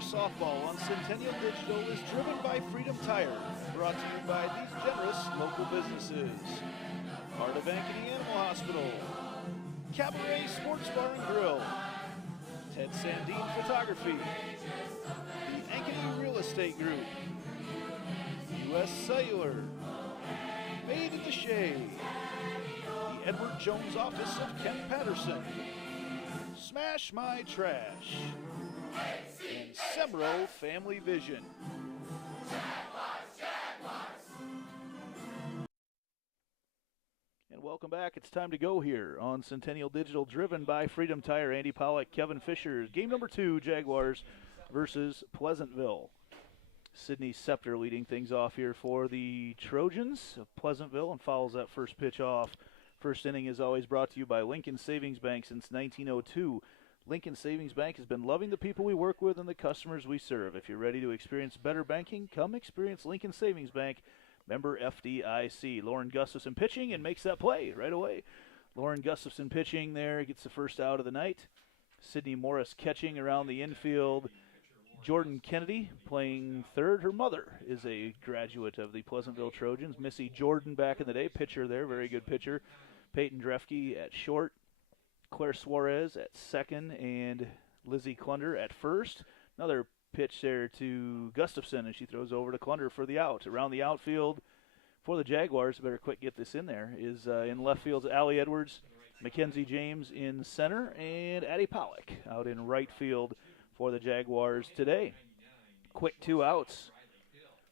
softball on Centennial Digital is driven by Freedom Tire, brought to you by these generous local businesses. Part of Ankeny Animal Hospital, Cabaret Sports Bar and Grill, Ted Sandine Photography, the Ankeny Real Estate Group, U.S. Cellular, Made in the Shade, the Edward Jones Office of Kent Patterson, Smash My Trash, and Sembro Family Vision. And welcome back. It's time to go here on Centennial Digital, driven by Freedom Tire. Andy Pollock, Kevin Fisher. Game number 2, Jaguars versus Pleasantville. Sydney Scepter leading things off here for the Trojans of Pleasantville and fouls that first pitch off. First inning is always brought to you by Lincoln Savings Bank since 1902. Lincoln Savings Bank has been loving the people we work with and the customers we serve. If you're ready to experience better banking, come experience Lincoln Savings Bank, member FDIC. Lauren Gustafson pitching and makes that play right away. Lauren Gustafson pitching there, gets the first out of the night. Sydney Morris catching around the infield. Jordan Kennedy playing third. Her mother is a graduate of the Pleasantville Trojans. Missy Jordan back in the day, pitcher there, very good pitcher. Peyton Drefke at short. Claire Suarez at second, and Lizzie Klunder at first. Another pitch there to Gustafson, and she throws over to Klunder for the out. Around the outfield for the Jaguars, better quick get this in there, is in left field Allie Edwards, Mackenzie James in center, and Addie Pollock out in right field for the Jaguars today. Quick 2 outs.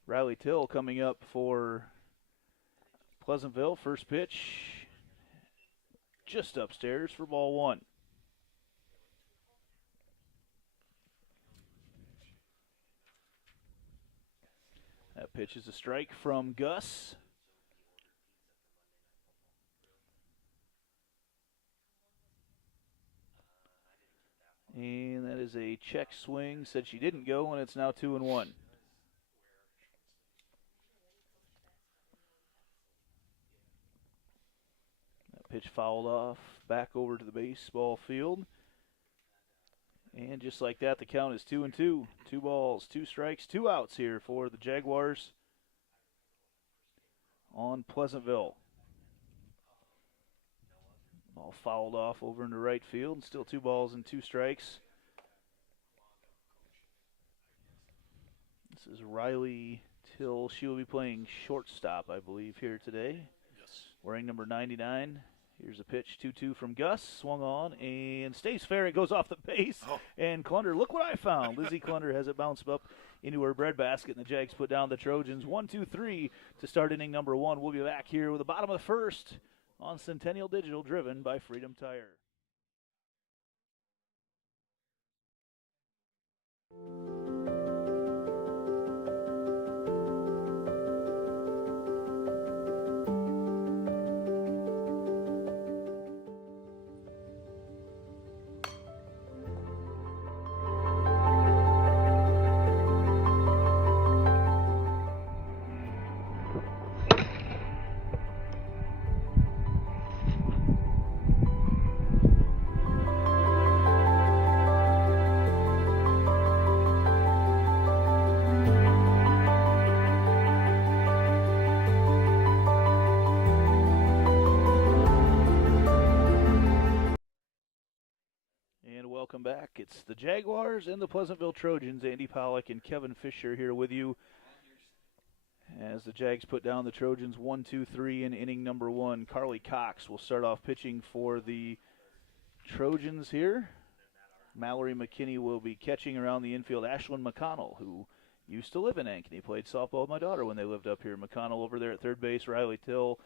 Riley Till coming up for Pleasantville. First pitch just upstairs for ball 1. That pitch is a strike from Gus. And that is a check swing. Said she didn't go, and it's now 2-1. That pitch fouled off, back over to the baseball field. And just like that, the count is 2-2. 2 balls, 2 strikes, 2 outs here for the Jaguars on Pleasantville. Ball fouled off over into right field. Still 2 balls and 2 strikes. This is Riley Till. She will be playing shortstop, I believe, here today. Yes. Wearing number 99. Here's a pitch, 2-2 from Gus. Swung on and stays fair. It goes off the base. Oh. And Klunder, look what I found. Lizzie Klunder has it bounced up into her breadbasket, and the Jags put down the Trojans 1-2-3 to start inning number 1. We'll be back here with the bottom of the first on Centennial Digital, driven by Freedom Tire. Welcome back. It's the Jaguars and the Pleasantville Trojans. Andy Pollock and Kevin Fisher here with you as the Jags put down the Trojans 1-2-3 in inning number 1. Carly Cox will start off pitching for the Trojans here. Mallory McKinney will be catching around the infield. Ashlyn McConnell, who used to live in Ankeny, played softball with my daughter when they lived up here. McConnell over there at third base. Riley Till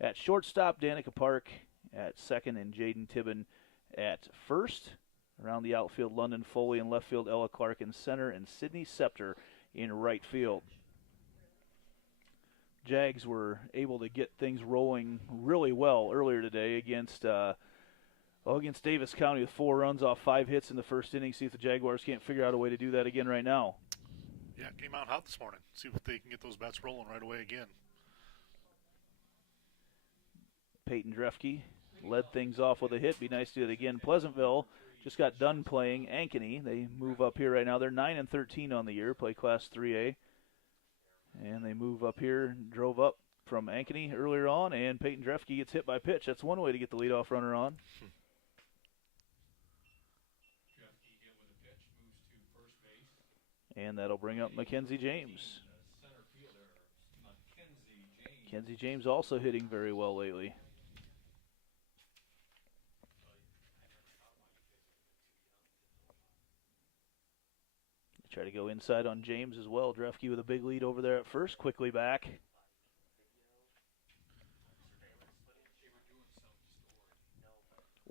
at shortstop. Danica Park at second, and Jaden Tibbin at first. Around the outfield, London Foley in left field, Ella Clark in center, and Sydney Scepter in right field. Jags were able to get things rolling really well earlier today against Davis County with 4 runs off 5 hits in the first inning. See if the Jaguars can't figure out a way to do that again right now. Yeah, it came out hot this morning. See if they can get those bats rolling right away again. Peyton Drefke led things off with a hit. Be nice to do it again. Pleasantville just got done playing Ankeny. They move up here right now. They're 9-13 on the year, play Class 3A. And they move up here and drove up from Ankeny earlier on, and Peyton Drefke gets hit by pitch. That's one way to get the leadoff runner on. And that'll bring up Mackenzie James. Mackenzie James also hitting very well lately. Try to go inside on James as well. Drefke with a big lead over there at first. Quickly back.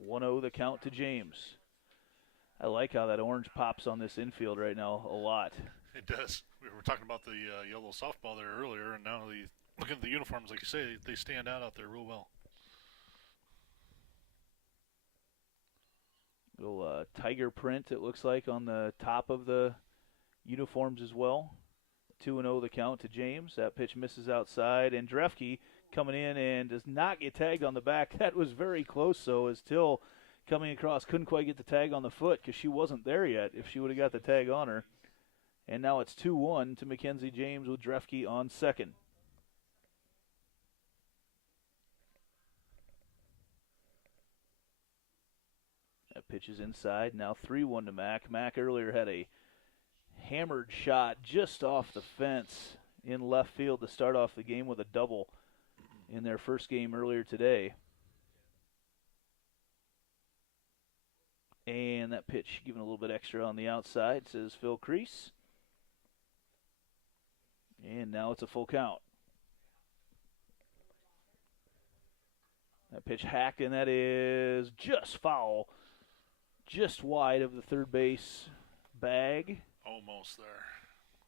1-0 the count to James. I like how that orange pops on this infield right now a lot. It does. We were talking about the yellow softball there earlier, and now looking at the uniforms, like you say, they stand out there real well. Little tiger print, it looks like, on the top of the uniforms as well. 2-0 the count to James. That pitch misses outside, and Drefke coming in and does not get tagged on the back. That was very close, so as Till coming across couldn't quite get the tag on the foot because she wasn't there yet if she would have got the tag on her. And now it's 2-1 to Mackenzie James with Drefke on second. That pitch is inside. Now 3-1 to Mac. Mac earlier had a hammered shot just off the fence in left field to start off the game with a double in their first game earlier today. And that pitch given a little bit extra on the outside, says Phil Crease. And now it's a full count. That pitch hacked, and that is just foul. Just wide of the third base bag. Almost there.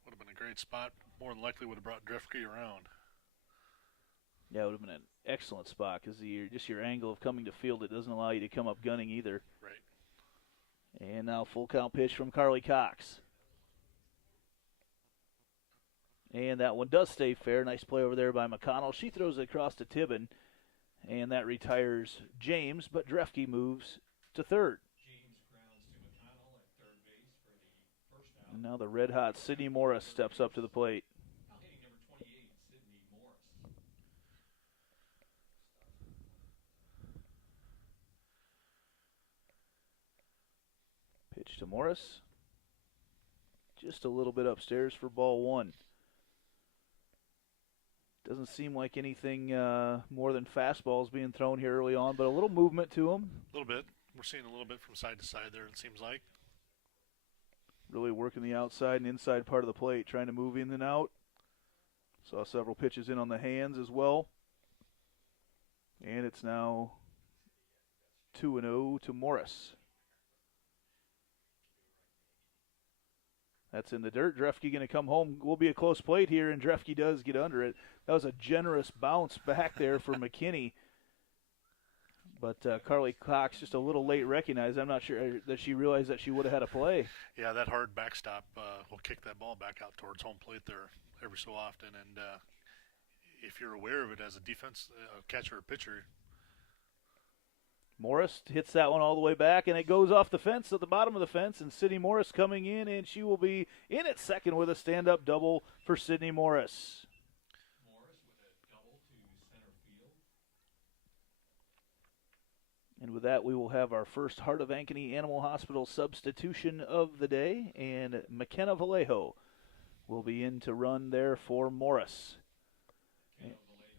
Would have been a great spot. More than likely would have brought Drefke around. Yeah, it would have been an excellent spot because just your angle of coming to field, it doesn't allow you to come up gunning either. Right. And now full count pitch from Carly Cox. And that one does stay fair. Nice play over there by McConnell. She throws it across to Tibbin, and that retires James, but Drefke moves to third. James grounds to McConnell at third base for the first out. And now the red-hot Sydney Morris steps up to the plate. Now hitting number 28, Sydney Morris. Pitch to Morris. Just a little bit upstairs for ball one. Doesn't seem like anything more than fastballs being thrown here early on, but a little movement to him. A little bit. We're seeing a little bit from side to side there, it seems like. Really working the outside and inside part of the plate, trying to move in and out. Saw several pitches in on the hands as well. And it's now 2-0 to Morris. That's in the dirt. Drefke going to come home. Will be a close plate here, and Drefke does get under it. That was a generous bounce back there for McKinney. But Carly Cox just a little late recognized. I'm not sure that she realized that she would have had a play. Yeah, that hard backstop will kick that ball back out towards home plate there every so often. And if you're aware of it as a defense, catcher or pitcher. Morris hits that one all the way back, and it goes off the fence at the bottom of the fence, and Sydney Morris coming in, and she will be in at second with a stand-up double for Sydney Morris. Morris with a double to center field. And with that, we will have our first Heart of Ankeny Animal Hospital substitution of the day, and McKenna Vallejo will be in to run there for Morris. Vallejo is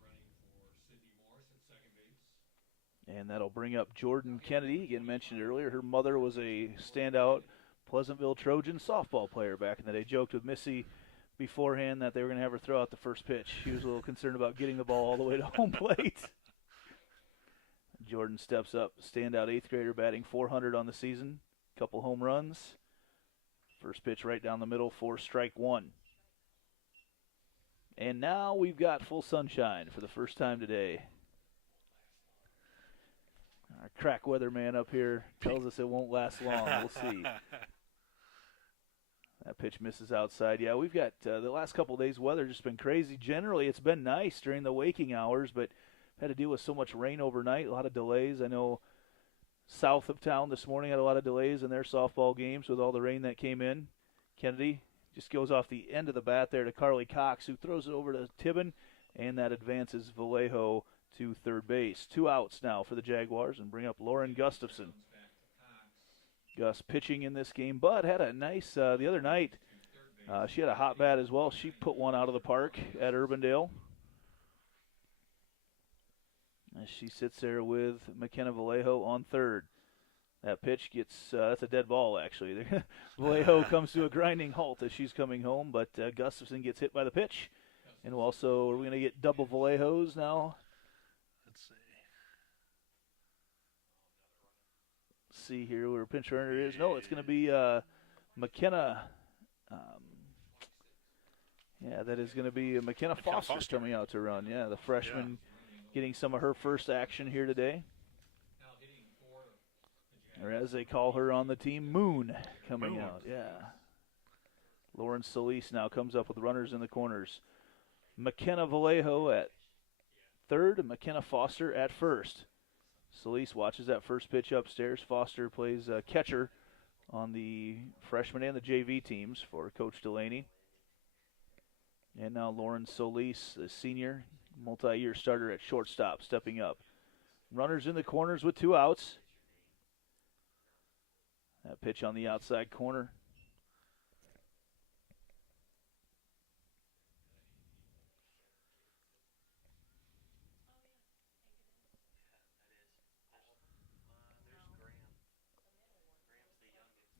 running for Sydney Morris at second base. And that'll bring up Jordan Kennedy, again mentioned earlier. Her mother was a standout Pleasantville Trojan softball player back in the day. Joked with Missy beforehand that they were going to have her throw out the first pitch. She was a little concerned about getting the ball all the way to home plate. Jordan steps up, standout eighth grader, batting .400 on the season. Couple home runs. First pitch right down the middle for strike one. And now we've got full sunshine for the first time today. Our crack weatherman up here tells us it won't last long. We'll see. That pitch misses outside. Yeah, we've got the last couple of days' weather just been crazy. Generally, it's been nice during the waking hours, but had to deal with so much rain overnight, a lot of delays. I know south of town this morning had a lot of delays in their softball games with all the rain that came in. Kennedy just goes off the end of the bat there to Carly Cox, who throws it over to Tibbin, and that advances Vallejo to third base. 2 outs now for the Jaguars, and bring up Lauren Gustafson. Gus pitching in this game, but had a nice, the other night, she had a hot bat as well. She put one out of the park at Urbandale. As she sits there with McKenna Vallejo on third. That pitch gets, that's a dead ball, actually. Vallejo comes to a grinding halt as she's coming home, but Gustafson gets hit by the pitch. And we'll also, are we going to get double Vallejos now? Let's See here where pinch runner is. No, it's going to be McKenna. Yeah, that is going to be McKenna Foster coming out to run. Yeah, the freshman getting some of her first action here today. Or as they call her on the team, Moon coming out. Yeah. Lauren Solis now comes up with runners in the corners. McKenna Vallejo at third, and McKenna Foster at first. Solis watches that first pitch upstairs. Foster plays catcher on the freshman and the JV teams for Coach Delaney. And now Lauren Solis, the senior, multi-year starter at shortstop, stepping up. Runners in the corners with 2 outs. That pitch on the outside corner.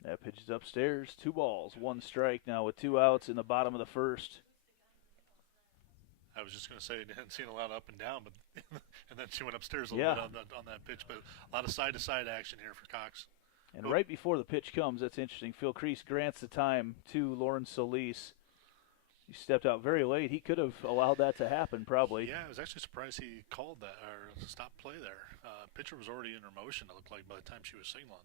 That pitch is upstairs. 2 balls, 1 strike now with 2 outs in the bottom of the first. I was just going to say, I hadn't seen a lot of up and down, but and then she went upstairs a little bit on that pitch. But a lot of side-to-side action here for Cox. And right before the pitch comes, that's interesting. Phil Kreese grants the time to Lauren Solis. He stepped out very late. He could have allowed that to happen, probably. Yeah, I was actually surprised he called that or stopped play there. Pitcher was already in her motion, it looked like, by the time she was signaling.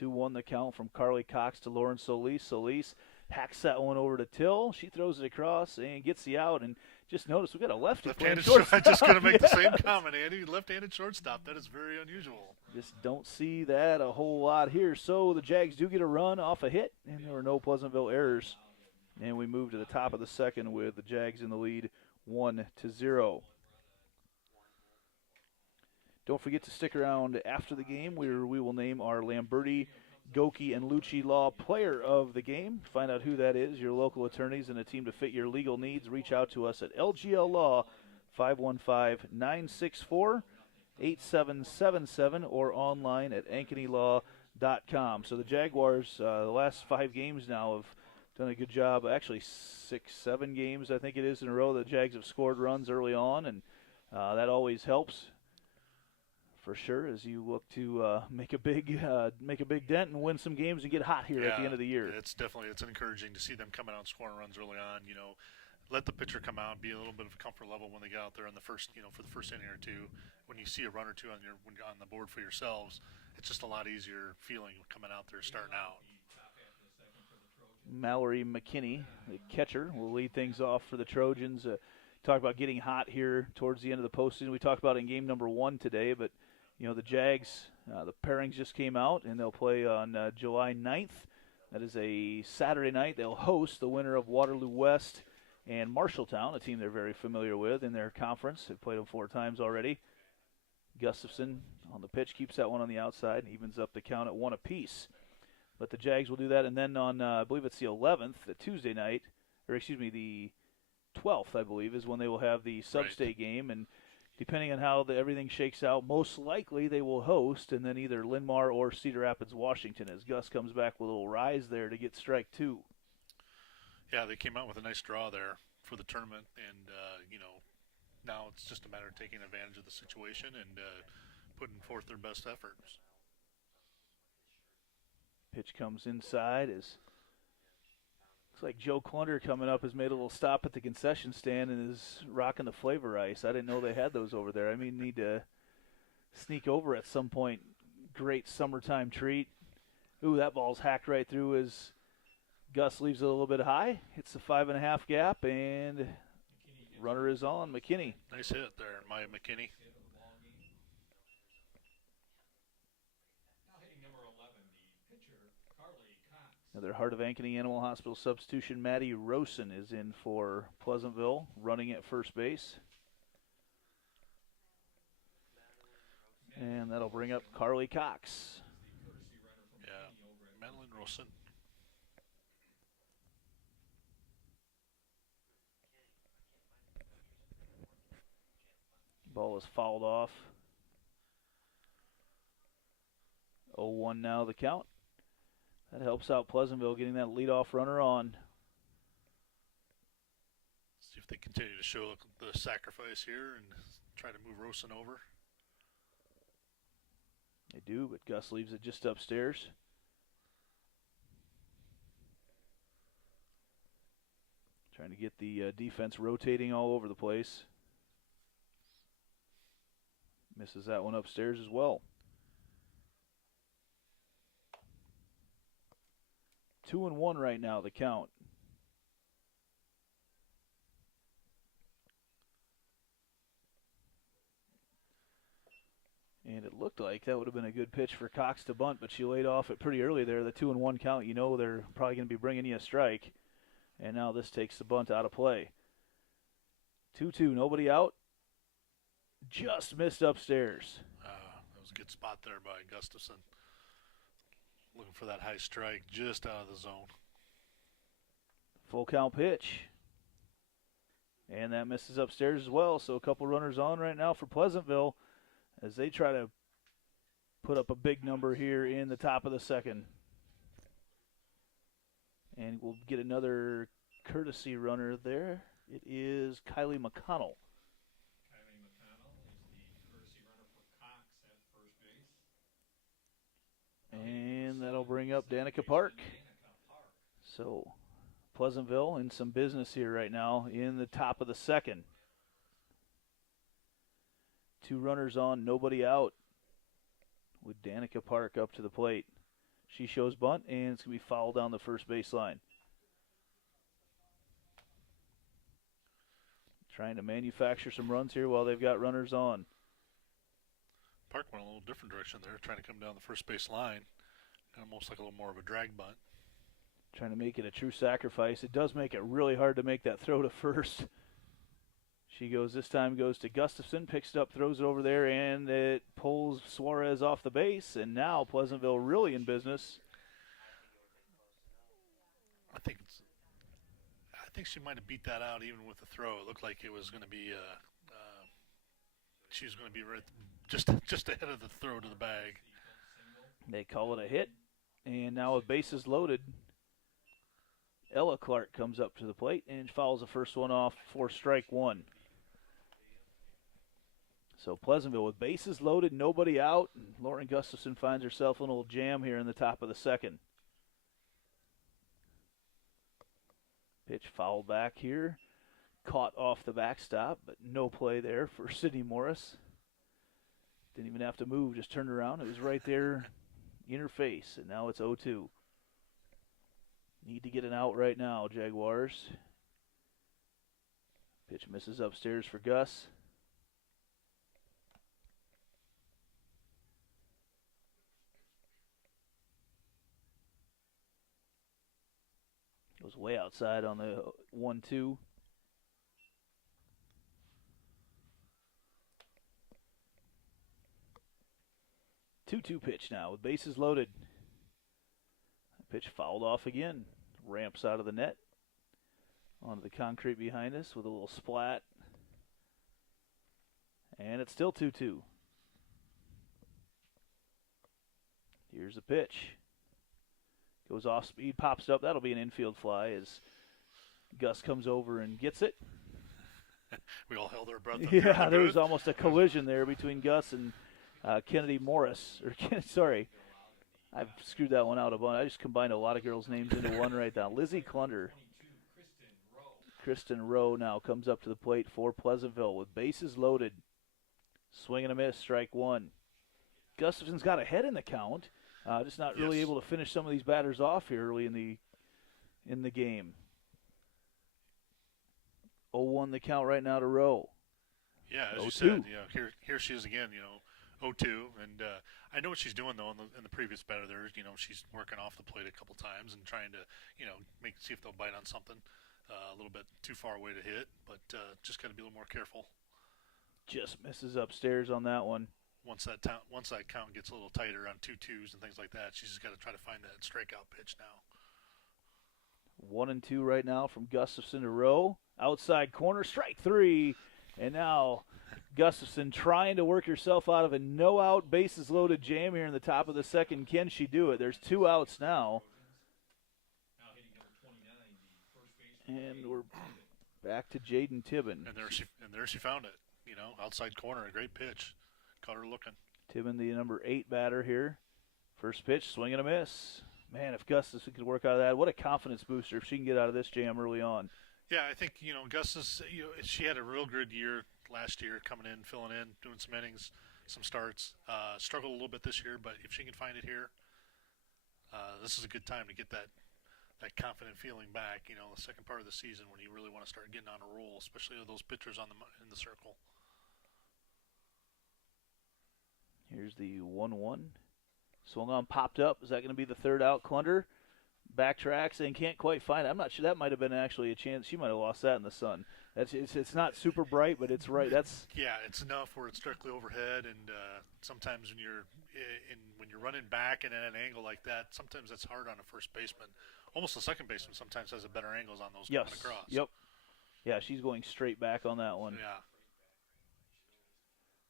2-1 the count from Carly Cox to Lauren Solis. Solis hacks that one over to Till. She throws it across and gets the out. And just notice we've got a lefty playing shortstop. I just going to make the same comment, Andy. Left-handed shortstop. That is very unusual. Just don't see that a whole lot here. So the Jags do get a run off a hit, and there were no Pleasantville errors. And we move to the top of the second with the Jags in the lead 1-0. Don't forget to stick around after the game where we will name our Lamberti, Goki, and Lucci Law player of the game. Find out who that is, your local attorneys, and a team to fit your legal needs. Reach out to us at LGL Law, 515-964-8777, or online at AnkonyLaw.com. So the Jaguars, the last 5 games now have done a good job. Actually, 6-7 games, I think it is, in a row. The Jags have scored runs early on, and that always helps. For sure, as you look to make a big dent and win some games and get hot here at the end of the year. It's encouraging to see them coming out and scoring runs early on. You know, let the pitcher come out, be a little bit of a comfort level when they get out there in the first, for the first inning or two. When you see a run or two on the board for yourselves, it's just a lot easier feeling coming out there starting out. Mallory McKinney, the catcher, will lead things off for the Trojans. Talk about getting hot here towards the end of the postseason. We talked about it in game number 1 today, but the Jags, the pairings just came out, and they'll play on July 9th. That is a Saturday night. They'll host the winner of Waterloo West and Marshalltown, a team they're very familiar with in their conference. They've played them 4 times already. Gustafson on the pitch keeps that one on the outside and evens up the count at 1 apiece. But the Jags will do that, and then on, I believe it's the 11th, the Tuesday night, the 12th, I believe, is when they will have the sub-state game, and depending on how everything shakes out, most likely they will host, and then either Linn-Mar or Cedar Rapids, Washington, as Gus comes back with a little rise there to get strike 2. Yeah, they came out with a nice draw there for the tournament, and, now it's just a matter of taking advantage of the situation and putting forth their best efforts. Pitch comes inside as looks like Joe Clunder coming up has made a little stop at the concession stand and is rocking the flavor ice. I didn't know they had those over there. I mean, need to sneak over at some point. Great summertime treat. Ooh, that ball's hacked right through as Gus leaves it a little bit high. Hits the 5.5 gap, and runner is on. McKinney. Nice hit there, Maya McKinney. Another Heart of Ankeny Animal Hospital substitution, Maddie Rosen, is in for Pleasantville, running at first base. And that'll bring up Carly Cox. Yeah, Madeline Rosen. Ball is fouled off. 0-1 now the count. That helps out Pleasantville getting that leadoff runner on. See if they continue to show the sacrifice here and try to move Rosen over. They do, but Gus leaves it just upstairs. Trying to get the defense rotating all over the place. Misses that one upstairs as well. 2-1 right now, the count. And it looked like that would have been a good pitch for Cox to bunt, but she laid off it pretty early there. The 2-1 count, you know they're probably going to be bringing you a strike. And now this takes the bunt out of play. 2-2, nobody out. Just missed upstairs. That was a good spot there by Gustafson. Looking for that high strike just out of the zone. Full count pitch. And that misses upstairs as well. So a couple runners on right now for Pleasantville as they try to put up a big number here in the top of the second. And we'll get another courtesy runner there. It is Kylie McConnell. Kylie McConnell is the courtesy runner for Cox at first base. And that'll bring up Danica Park. So Pleasantville in some business here right now in the top of the second. 2 runners on, nobody out with Danica Park up to the plate. She shows bunt, and it's going to be fouled down the first baseline. Trying to manufacture some runs here while they've got runners on. Park went a little different direction there, trying to come down the first base line. Almost like a little more of a drag bunt. Trying to make it a true sacrifice. It does make it really hard to make that throw to first. She goes, this time goes to Gustafson, picks it up, throws it over there, and it pulls Suarez off the base. And now Pleasantville really in business. I think she might have beat that out even with the throw. It looked like it was going to be, she was going to be right just ahead of the throw to the bag. They call it a hit, and now with bases loaded, Ella Clark comes up to the plate and fouls the first one off for strike one. So Pleasantville with bases loaded, nobody out, and Lauren Gustafson finds herself in a little jam here in the top of the second. Pitch fouled back here, caught off the backstop, but no play there for Sydney Morris. Didn't even have to move, just turned around. It was right there in her face, and now it's 0-2. Need to get an out right now, Jaguars. Pitch misses upstairs for Gus. Goes way outside on the 1-2. Two-two pitch now with bases loaded. Pitch fouled off again. Ramps out of the net onto the concrete behind us with a little splat. And it's still 2-2. Here's the pitch. Goes off speed, pops up. That'll be an infield fly as Gus comes over and gets it. We all held our breath. Yeah, there was almost a collision there between Gus and Kennedy Morris. Sorry, I've screwed that one out a bunch. I just combined a lot of girls' names into one right now. Lizzie Klunder. Kristen Rowe now comes up to the plate for Pleasantville with bases loaded. Swing and a miss, strike one. Gustafson's got ahead in the count. Just not really able to finish some of these batters off here early in the game. 0-1 the count right now to Rowe. Yeah, as 0-2. you said, here she is again. 0-2, and I know what she's doing though in the previous batter there. You know, she's working off the plate a couple times and trying to, you know, see if they'll bite on something a little bit too far away to hit, but just got to be a little more careful. Just misses upstairs on that one. Once that count gets a little tighter on 2-2s and things like that, she's just got to try to find that strikeout pitch now. 1-2 right now from Gustafson to Rowe. Outside corner, strike 3. And now Gustafson trying to work herself out of a no-out, bases-loaded jam here in the top of the second. Can she do it? There's 2 outs now. And we're back to Jaden Tibbin. And there she found it. You know, outside corner, a great pitch. Caught her looking. Tibbin, the number 8 batter here. First pitch, swing and a miss. Man, if Gustafson could work out of that, what a confidence booster if she can get out of this jam early on. Yeah, I think, you know, Gus's, you know, she had a real good year last year, coming in, filling in, doing some innings, some starts. Struggled a little bit this year, but if she can find it here, this is a good time to get that confident feeling back. You know, the second part of the season when you really want to start getting on a roll, especially with those pitchers in the circle. Here's the 1-1. Swung on, popped up. Is that going to be the third out? Clunder backtracks and can't quite find it. I'm not sure. That might have been actually a chance. She might have lost that in the sun. It's not super bright, but it's right. Yeah, it's enough where it's directly overhead, and sometimes when you're running back and at an angle like that, sometimes that's hard on a first baseman. Almost the second baseman sometimes has a better angles on those coming across. Yep. Yeah, she's going straight back on that one.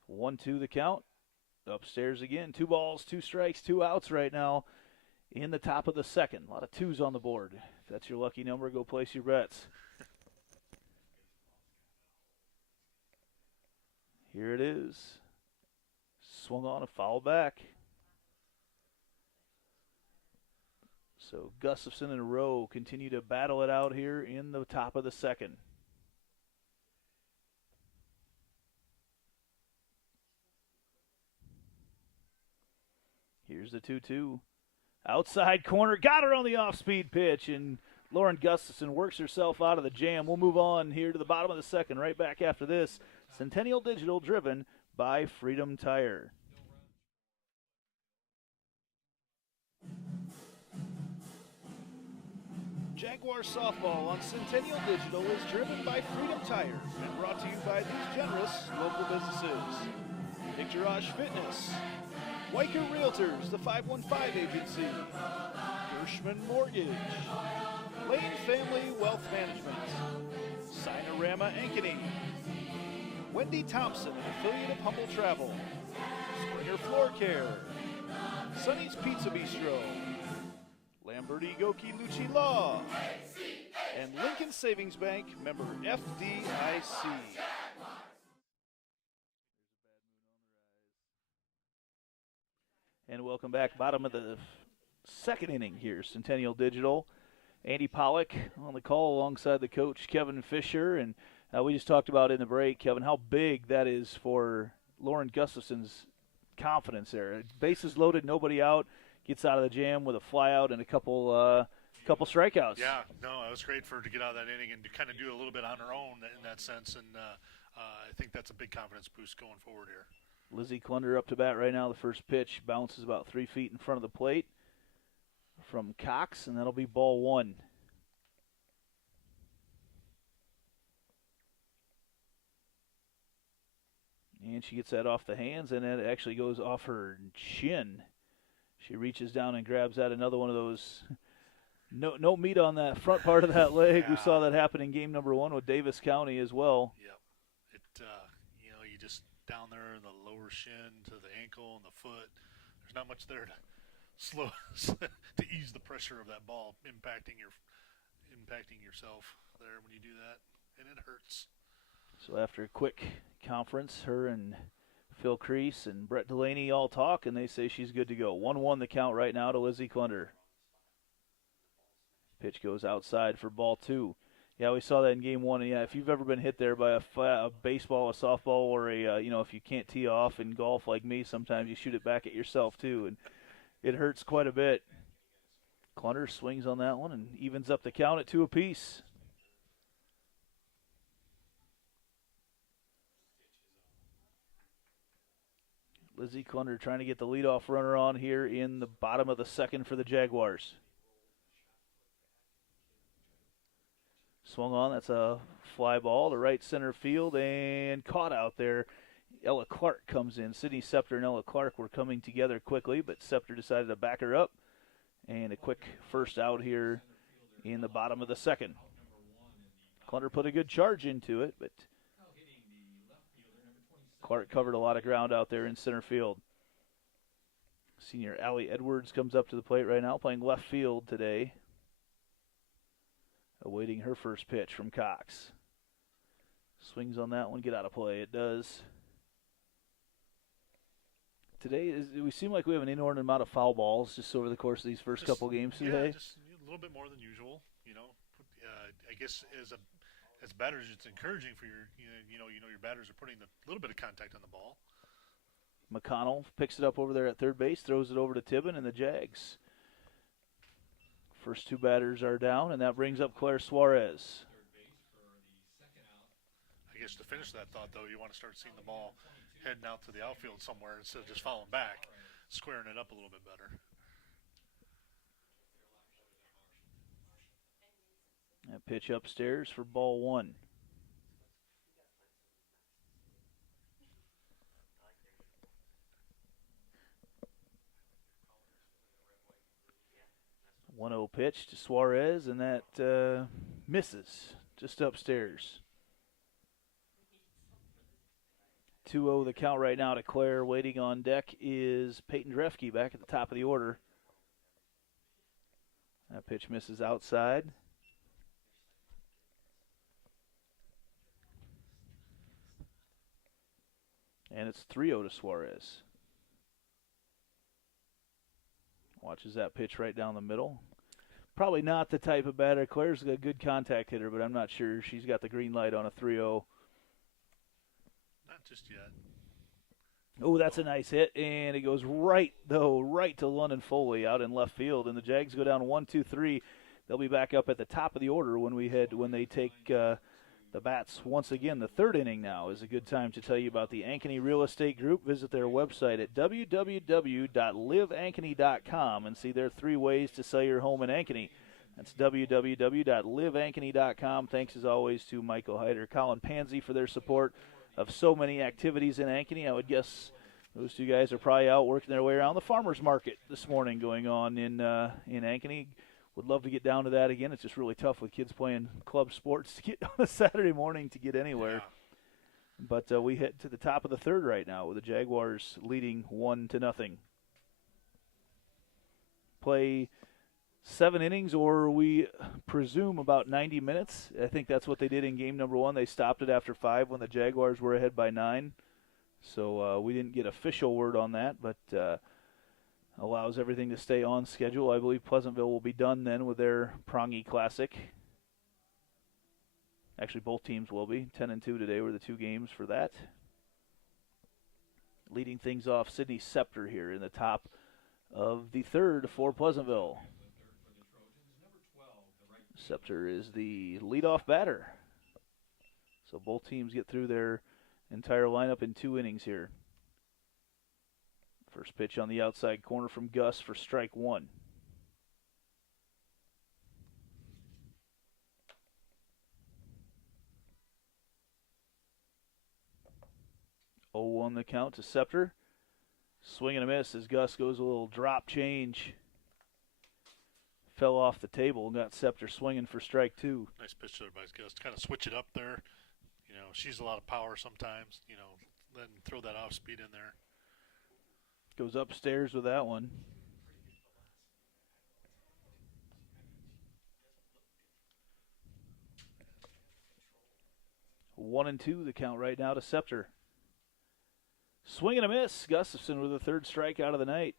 Yeah. 1-2 the count. Upstairs again. 2 balls, 2 strikes, 2 outs right now in the top of the second. A lot of 2s on the board. If that's your lucky number, go place your bets. Here it is. Swung on a foul back. So Gustafson and Rowe continue to battle it out here in the top of the second. Here's the 2-2. Outside corner, got her on the off-speed pitch, and Lauren Gustafson works herself out of the jam. We'll move on here to the bottom of the second, right back after this. Centennial Digital, driven by Freedom Tire. Jaguar softball on Centennial Digital is driven by Freedom Tire and brought to you by these generous local businesses. Picturage Fitness, Weicker Realtors, the 515 Agency, Gershman Mortgage, Lane Family Wealth Management, Sinorama Ankeny, Wendy Thompson, an affiliate of Humble Travel, Springer Floor Care, Sonny's Pizza Bistro, Lamberti Goki Lucci Law, and Lincoln Savings Bank, member FDIC. And welcome back. Bottom of the second inning here. Centennial Digital. Andy Pollock on the call alongside the coach, Kevin Fisher. And we just talked about in the break, Kevin, how big that is for Lauren Gustafson's confidence there. Bases loaded, nobody out. Gets out of the jam with a flyout and a couple strikeouts. Yeah, no, it was great for her to get out of that inning and to kind of do it a little bit on her own in that sense. And I think that's a big confidence boost going forward here. Lizzie Clunder up to bat right now. The first pitch bounces about 3 feet in front of the plate from Cox, and that'll be ball 1. And she gets that off the hands, and it actually goes off her chin. She reaches down and grabs that. Another one of those. No meat on that front part of that leg. Yeah. We saw that happen in game number 1 with Davis County as well. Yep. You just down there in the lower shin to the ankle and the foot. There's not much there to ease the pressure of that ball impacting yourself there when you do that, and it hurts. So after a quick conference, her and Phil Crease and Brett Delaney all talk, and they say she's good to go. 1-1 the count right now to Lizzie Clunder. Pitch goes outside for ball 2. Yeah, we saw that in game 1. And yeah, if you've ever been hit there by a baseball, a softball, or if you can't tee off in golf like me, sometimes you shoot it back at yourself too, and it hurts quite a bit. Clunder swings on that one and evens up the count at 2 apiece. Lizzie Klunder trying to get the leadoff runner on here in the bottom of the second for the Jaguars. Swung on, that's a fly ball to right center field and caught out there. Ella Clark comes in. Sydney Scepter and Ella Clark were coming together quickly, but Scepter decided to back her up. And a quick first out here in the bottom of the second. Klunder put a good charge into it, but Clark covered a lot of ground out there in center field. Senior Allie Edwards comes up to the plate right now, playing left field today. Awaiting her first pitch from Cox. Swings on that one, get out of play. It does. Today, we seem like we have an inordinate amount of foul balls just over the course of these first couple games today. Yeah, just a little bit more than usual. I guess as batters, it's encouraging for your batters are putting a little bit of contact on the ball. McConnell picks it up over there at third base, throws it over to Tibbin and the Jags. First two batters are down, and that brings up Claire Suarez. I guess to finish that thought, though, you want to start seeing the ball heading out to the outfield somewhere instead of just falling back, squaring it up a little bit better. That pitch upstairs for ball one. One 1-0 pitch to Suarez, and that misses just upstairs. 2-0 the count right now to Claire. Waiting on deck is Peyton Drefke back at the top of the order. That pitch misses outside. And it's 3-0 to Suarez. Watches that pitch right down the middle. Probably not the type of batter. Claire's a good contact hitter, but I'm not sure she's got the green light on a 3-0. Not just yet. Oh, that's a nice hit, and it goes right to London Foley out in left field, and the Jags go down 1-2-3. They'll be back up at the top of the order when they take the bats once again. The third inning now is a good time to tell you about the Ankeny Real Estate Group. Visit their website at www.liveankeny.com and see their 3 ways to sell your home in Ankeny. That's www.liveankeny.com. Thanks as always to Michael Hyder, Colin Pansy for their support of so many activities in Ankeny. I would guess those two guys are probably out working their way around the farmers market this morning going on in Ankeny. Would love to get down to that again. It's just really tough with kids playing club sports to get on a Saturday morning to get anywhere. Yeah. But we hit to the top of the third right now with the Jaguars leading 1-0. Play 7 innings, or we presume about 90 minutes. I think that's what they did in game number 1. They stopped it after 5 when the Jaguars were ahead by 9. So we didn't get official word on that, but allows everything to stay on schedule. I believe Pleasantville will be done then with their PRANGE Classic. Actually, both teams will be. 10-2 today were the 2 games for that. Leading things off, Sydney Scepter here in the top of the third for Pleasantville. Scepter is the leadoff batter. So both teams get through their entire lineup in 2 innings here. First pitch on the outside corner from Gus for strike 1. 0-1 the count to Scepter. Swing and a miss as Gus goes a little drop change. Fell off the table and got Scepter swinging for strike 2. Nice pitch there by Gus to kind of switch it up there. She's a lot of power sometimes. Then throw that off speed in there. Goes upstairs with that one. One and 2 the count right now to Scepter. Swing and a miss. Gustafson with the third strikeout of the night.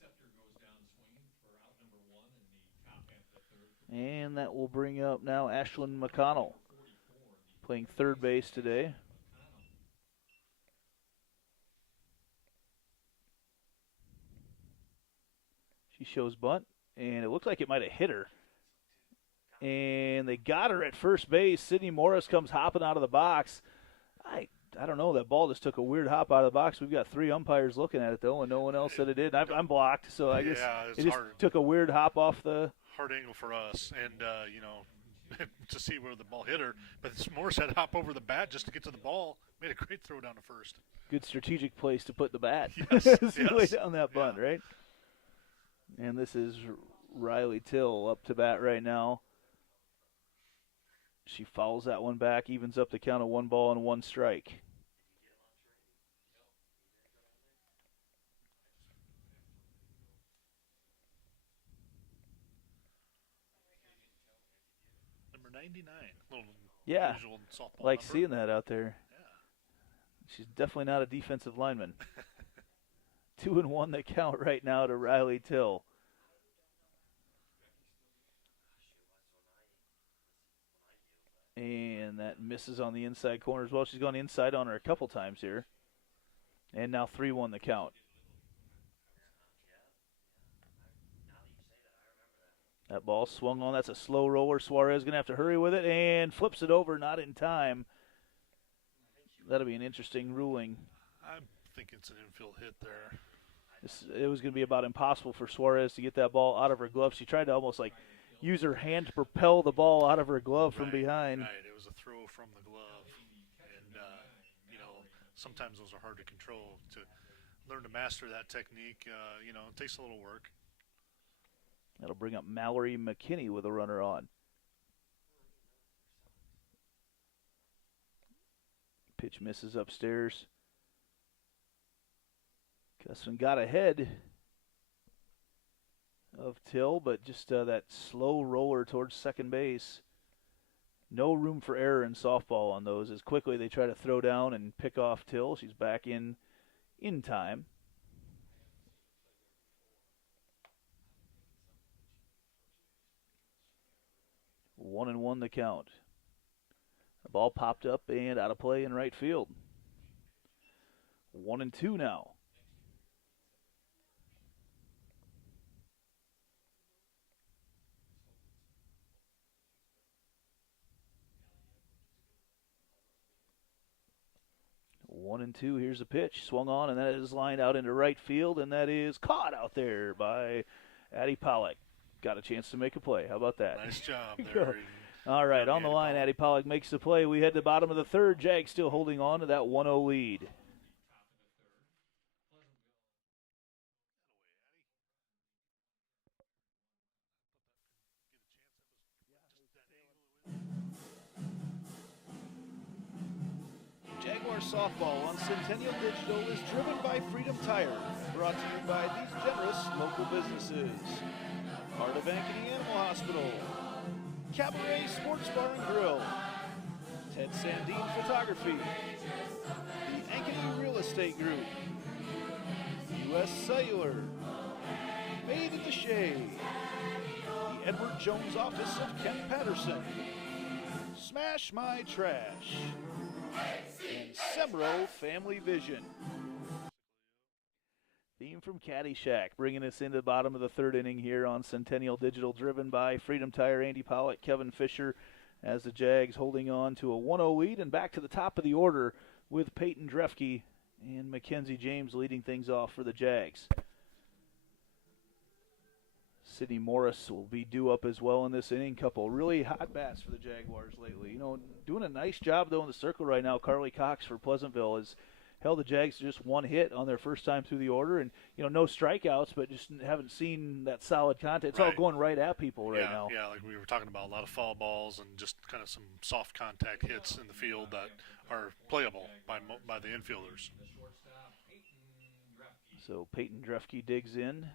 Scepter goes down swinging for out number 1 in the top half of the third. And that will bring up now Ashlyn McConnell, playing third base today. She shows bunt, and it looks like it might have hit her. And they got her at first base. Sydney Morris comes hopping out of the box. I don't know. That ball just took a weird hop out of the box. We've got 3 umpires looking at it, though, and no one else said it did. I'm blocked, so I guess it's it just hard. took a weird hop off the. Hard angle for us, and you know, to see where the ball hit her. But Morris had to hop over the bat just to get to the ball. Made a great throw down to first. Good strategic place to put the bat. Yes, Way down that bunt, right? And this is Riley Till up to bat right now. She fouls that one back, evens up the count of 1 ball and 1 strike. Number 99. Little Yeah, unusual softball like number. seeing that out there. Yeah. She's definitely not a defensive lineman. 2-1 the count right now to Riley Till. And that misses on the inside corner as well. She's gone inside on her a couple times here. And now 3-1 the count. That ball swung on. That's a slow roller. Suarez going to have to hurry with it and flips it over, not in time. That'll be an interesting ruling. I think it's an infield hit there. It was going to be about impossible for Suarez to get that ball out of her glove. She tried to almost like use her hand to propel the ball out of her glove from behind. Right, it was a throw from the glove. And, you know, sometimes those are hard to control. To learn to master that technique, you know, it takes a little work. That'll bring up Mallory McKinney with a runner on. Pitch misses upstairs. Cussman got ahead of Till, but just that slow roller towards second base. No room for error in softball on those. As quickly they try to throw down and pick off Till. She's back in time. One and one the count. The ball popped up and out of play in right field. 1-2 now. One and two. Here's a pitch. Swung on, and that is lined out into right field, and that is caught out there by Addie Pollock. Got a chance to make a play. How about that? Nice job there. All right, on the line, Addie Pollock makes the play. We head to the bottom of the third. Jags still holding on to that 1-0 lead. Jaguar softball on Centennial Digital is driven by Freedom Tire, brought to you by these generous local businesses. Part of Ankeny Animal Hospital, Cabaret Sports Bar and Grill, Ted Sandine Photography, the Ankeny Real Estate Group, U.S. Cellular, Made at the Shade, the Edward Jones Office of Kent Patterson, Smash My Trash, and Semro Family Vision. Theme from Caddyshack, bringing us into the bottom of the third inning here on Centennial Digital, driven by Freedom Tire, Andy Pollock, Kevin Fisher, as the Jags holding on to a 1-0 lead, and back to the top of the order with Peyton Drefke and Mackenzie James leading things off for the Jags. Sydney Morris will be due up as well in this inning. Couple really hot bats for the Jaguars lately. You know, doing a nice job, though, in the circle right now. Carly Cox for Pleasantville has held the Jags to just one hit on their first time through the order. And, you know, no strikeouts, but just haven't seen that solid contact. It's all going right at people right now. Yeah, like we were talking about, a lot of foul balls and just kind of some soft contact hits in the field that are playable by the infielders. So Peyton Drefke digs in.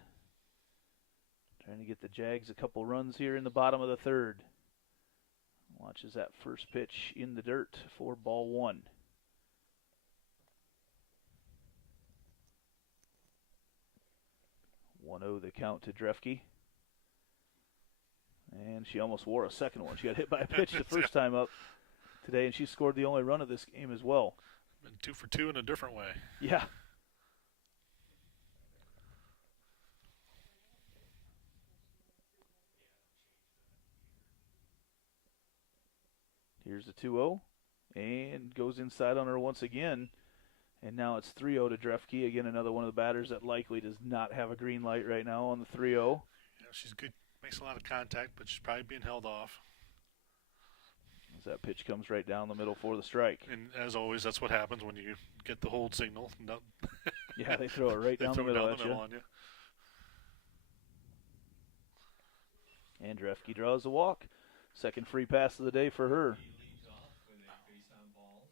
Trying to get the Jags a couple runs here in the bottom of the third. Watches that first pitch in the dirt for ball one. 1-0 the count to Drefke. And she almost wore a second one. She got hit by a pitch the first time up today, and she scored the only run of this game as well. Been 2 for 2 in a different way. Yeah. Here's the 2-0, and goes inside on her once again. And now it's 3-0 to Drefke. Again, another one of the batters that likely does not have a green light right now on the 3-0. Yeah, she's good. Makes a lot of contact, but she's probably being held off. As that pitch comes right down the middle for the strike. And as always, that's what happens when you get the hold signal. Yeah, they throw it right down the middle at you. On you. And Drefke draws the walk. Second free pass of the day for her. He leads off with a base on balls.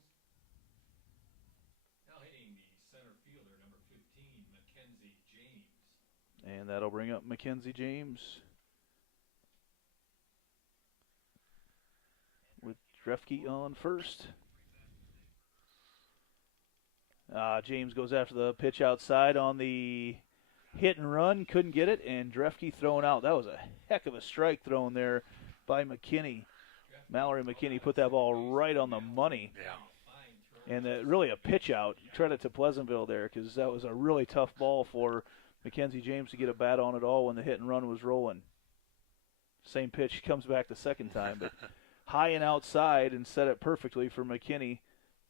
Now hitting the center fielder, number 15, Mackenzie James. And that'll bring up Mackenzie James. With Drefke on first. James goes after the pitch outside on the hit and run. Couldn't get it, and Drefke thrown out. That was a heck of a strike thrown there by McKinney. Mallory McKinney put that ball right on the money. Yeah. And really a pitch out. Credit to Pleasantville there, because that was a really tough ball for Mackenzie James to get a bat on at all when the hit and run was rolling. Same pitch comes back the second time, but high and outside and set it perfectly for McKinney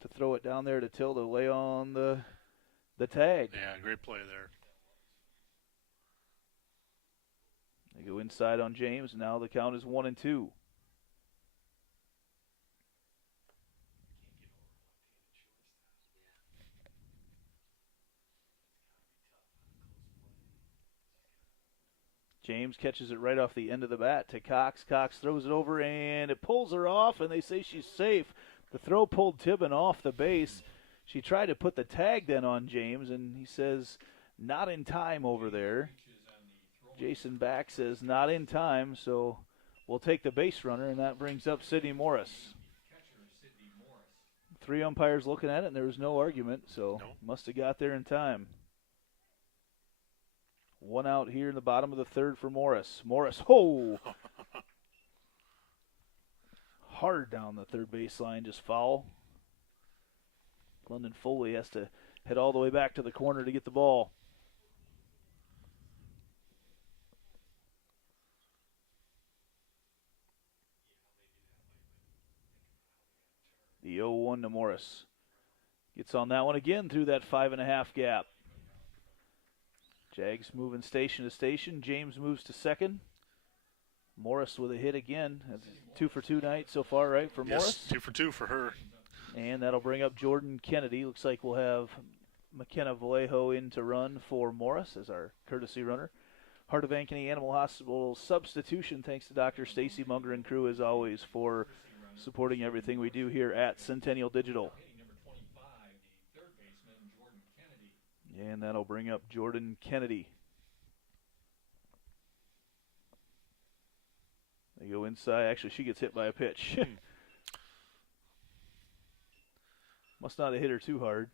to throw it down there to Till to lay on the tag. Yeah, great play there. They go inside on James. Now the count is 1-2. James catches it right off the end of the bat to Cox. Cox throws it over, and it pulls her off, and they say she's safe. The throw pulled Tibbin off the base. She tried to put the tag then on James, and he says, not in time over there. Jason Back says, not in time, so we'll take the base runner, and that brings up Sydney Morris. 3 umpires looking at it, and there was no argument, so must have got there in time. 1 out here in the bottom of the third for Morris. Morris, hard down the third baseline, just foul. Glendon Foley has to head all the way back to the corner to get the ball. The 0-1 to Morris. Gets on that one again through that 5.5 gap. Jags moving station to station. James moves to second. Morris with a hit again. That's 2 for 2 night so far, right, for Morris? Yes, 2 for 2 for her. And that'll bring up Jordan Kennedy. Looks like we'll have McKenna Vallejo in to run for Morris as our courtesy runner. Heart of Ankeny Animal Hospital substitution. Thanks to Dr. Stacy Munger and crew, as always, for supporting everything we do here at Centennial Digital. And that'll bring up Jordan Kennedy. They go inside. Actually, she gets hit by a pitch. Must not have hit her too hard,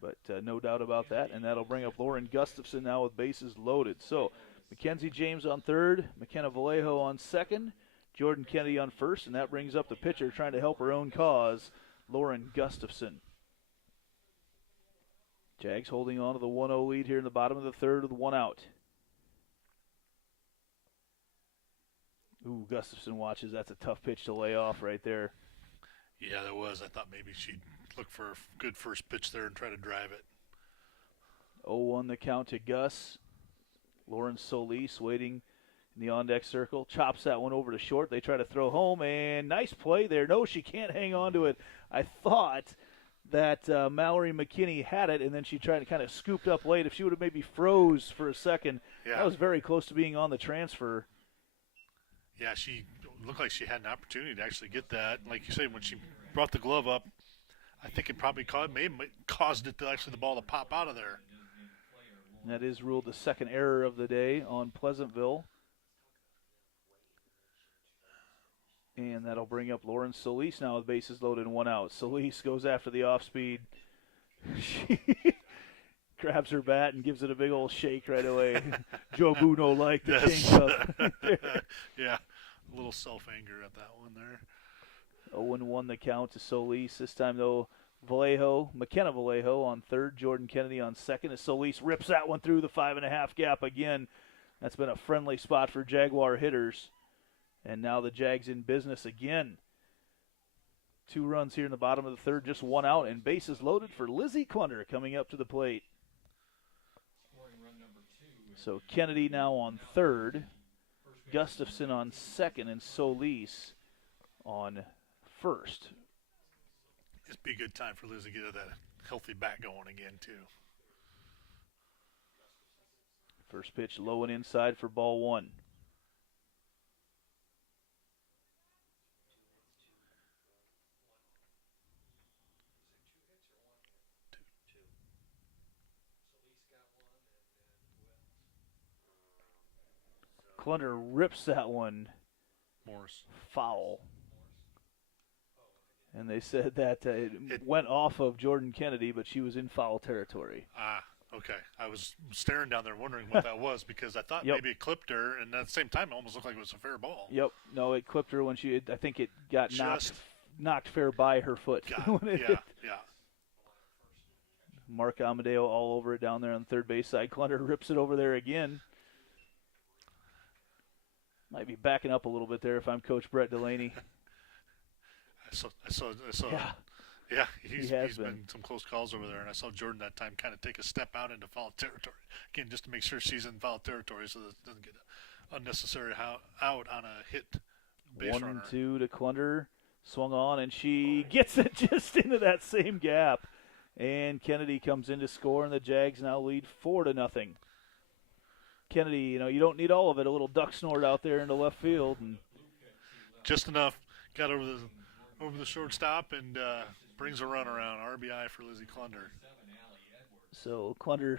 but no doubt about that. And that'll bring up Lauren Gustafson now with bases loaded. So Mackenzie James on third, McKenna Vallejo on second, Jordan Kennedy on first, and that brings up the pitcher trying to help her own cause, Lauren Gustafson. Jags holding on to the 1-0 lead here in the bottom of the third with 1 out. Ooh, Gustafson watches. That's a tough pitch to lay off right there. Yeah, that was. I thought maybe she'd look for a good first pitch there and try to drive it. 0-1 the count to Gus. Lauren Solis waiting in the on-deck circle. Chops that one over to short. They try to throw home, and nice play there. No, she can't hang on to it. I thought that Mallory McKinney had it, and then she tried to kind of scooped up late. If she would have maybe froze for a second, that was very close to being on the transfer. Yeah, she looked like she had an opportunity to actually get that. Like you say, when she brought the glove up, I think it probably caused it to actually the ball to pop out of there. And that is ruled the second error of the day on Pleasantville. And that'll bring up Lauren Solis now with bases loaded and 1 out. Solis goes after the off-speed. She grabs her bat and gives it a big old shake right away. Joe Buno like the change up. Yeah, a little self-anger at that one there. 0-1 the count to Solis. This time, though, McKenna Vallejo on third, Jordan Kennedy on second. As Solis rips that one through the 5.5 gap again. That's been a friendly spot for Jaguar hitters. And now the Jags in business again. 2 runs here in the bottom of the third, just 1 out, and bases loaded for Lizzie Clunder coming up to the plate. Scoring run number 2. So Kennedy now on third, Gustafson on second, and Solis on first. It'd be a good time for Liz to get that healthy bat going again, too. First pitch low and inside for ball 1. Clunder rips that one Morris. foul. And they said that it went off of Jordan Kennedy, but she was in foul territory. Ah, okay. I was staring down there wondering what that was because I thought maybe it clipped her, and at the same time it almost looked like it was a fair ball. Yep. No, it clipped her when I think it got knocked fair by her foot. Yeah. Mark Amadeo all over it down there on the third base side. Clunder rips it over there again. Might be backing up a little bit there if I'm Coach Brett Delaney. I saw. Yeah, he's been some close calls over there, and I saw Jordan that time kind of take a step out into foul territory again, just to make sure she's in foul territory, so that it doesn't get unnecessary out on a hit base runner. 1-2 to Clunder, swung on, and she gets it just into that same gap. And Kennedy comes in to score, and the Jags now lead 4-0. Kennedy, you don't need all of it. A little duck snort out there into left field, and just enough. Got over the shortstop and brings a run around. RBI for Lizzie Clunder. So Clunder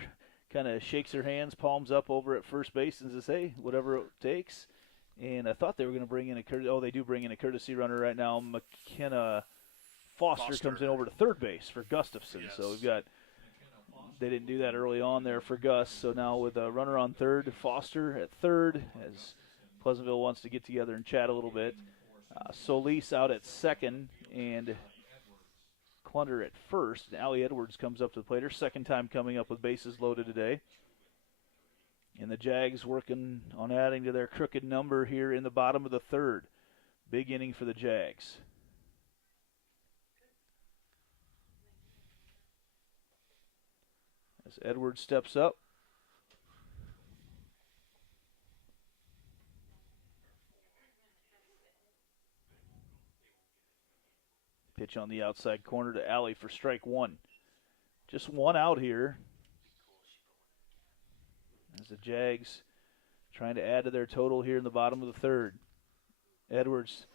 kind of shakes her hands, palms up over at first base, and says, "Hey, whatever it takes." And I thought they were going to bring in they do bring in a courtesy runner right now. McKenna Foster comes in over to third base for Gustafson. Yes. So we've got. They didn't do that early on there for Gus. So now with a runner on third, Foster at third, as Pleasantville wants to get together and chat a little bit. Solis out at second, and Clunder at first. And Allie Edwards comes up to the plate. Her second time coming up with bases loaded today. And the Jags working on adding to their crooked number here in the bottom of the third. Big inning for the Jags. As Edwards steps up. Pitch on the outside corner to Allie for strike 1. Just 1 out here. As the Jags trying to add to their total here in the bottom of the third. Edwards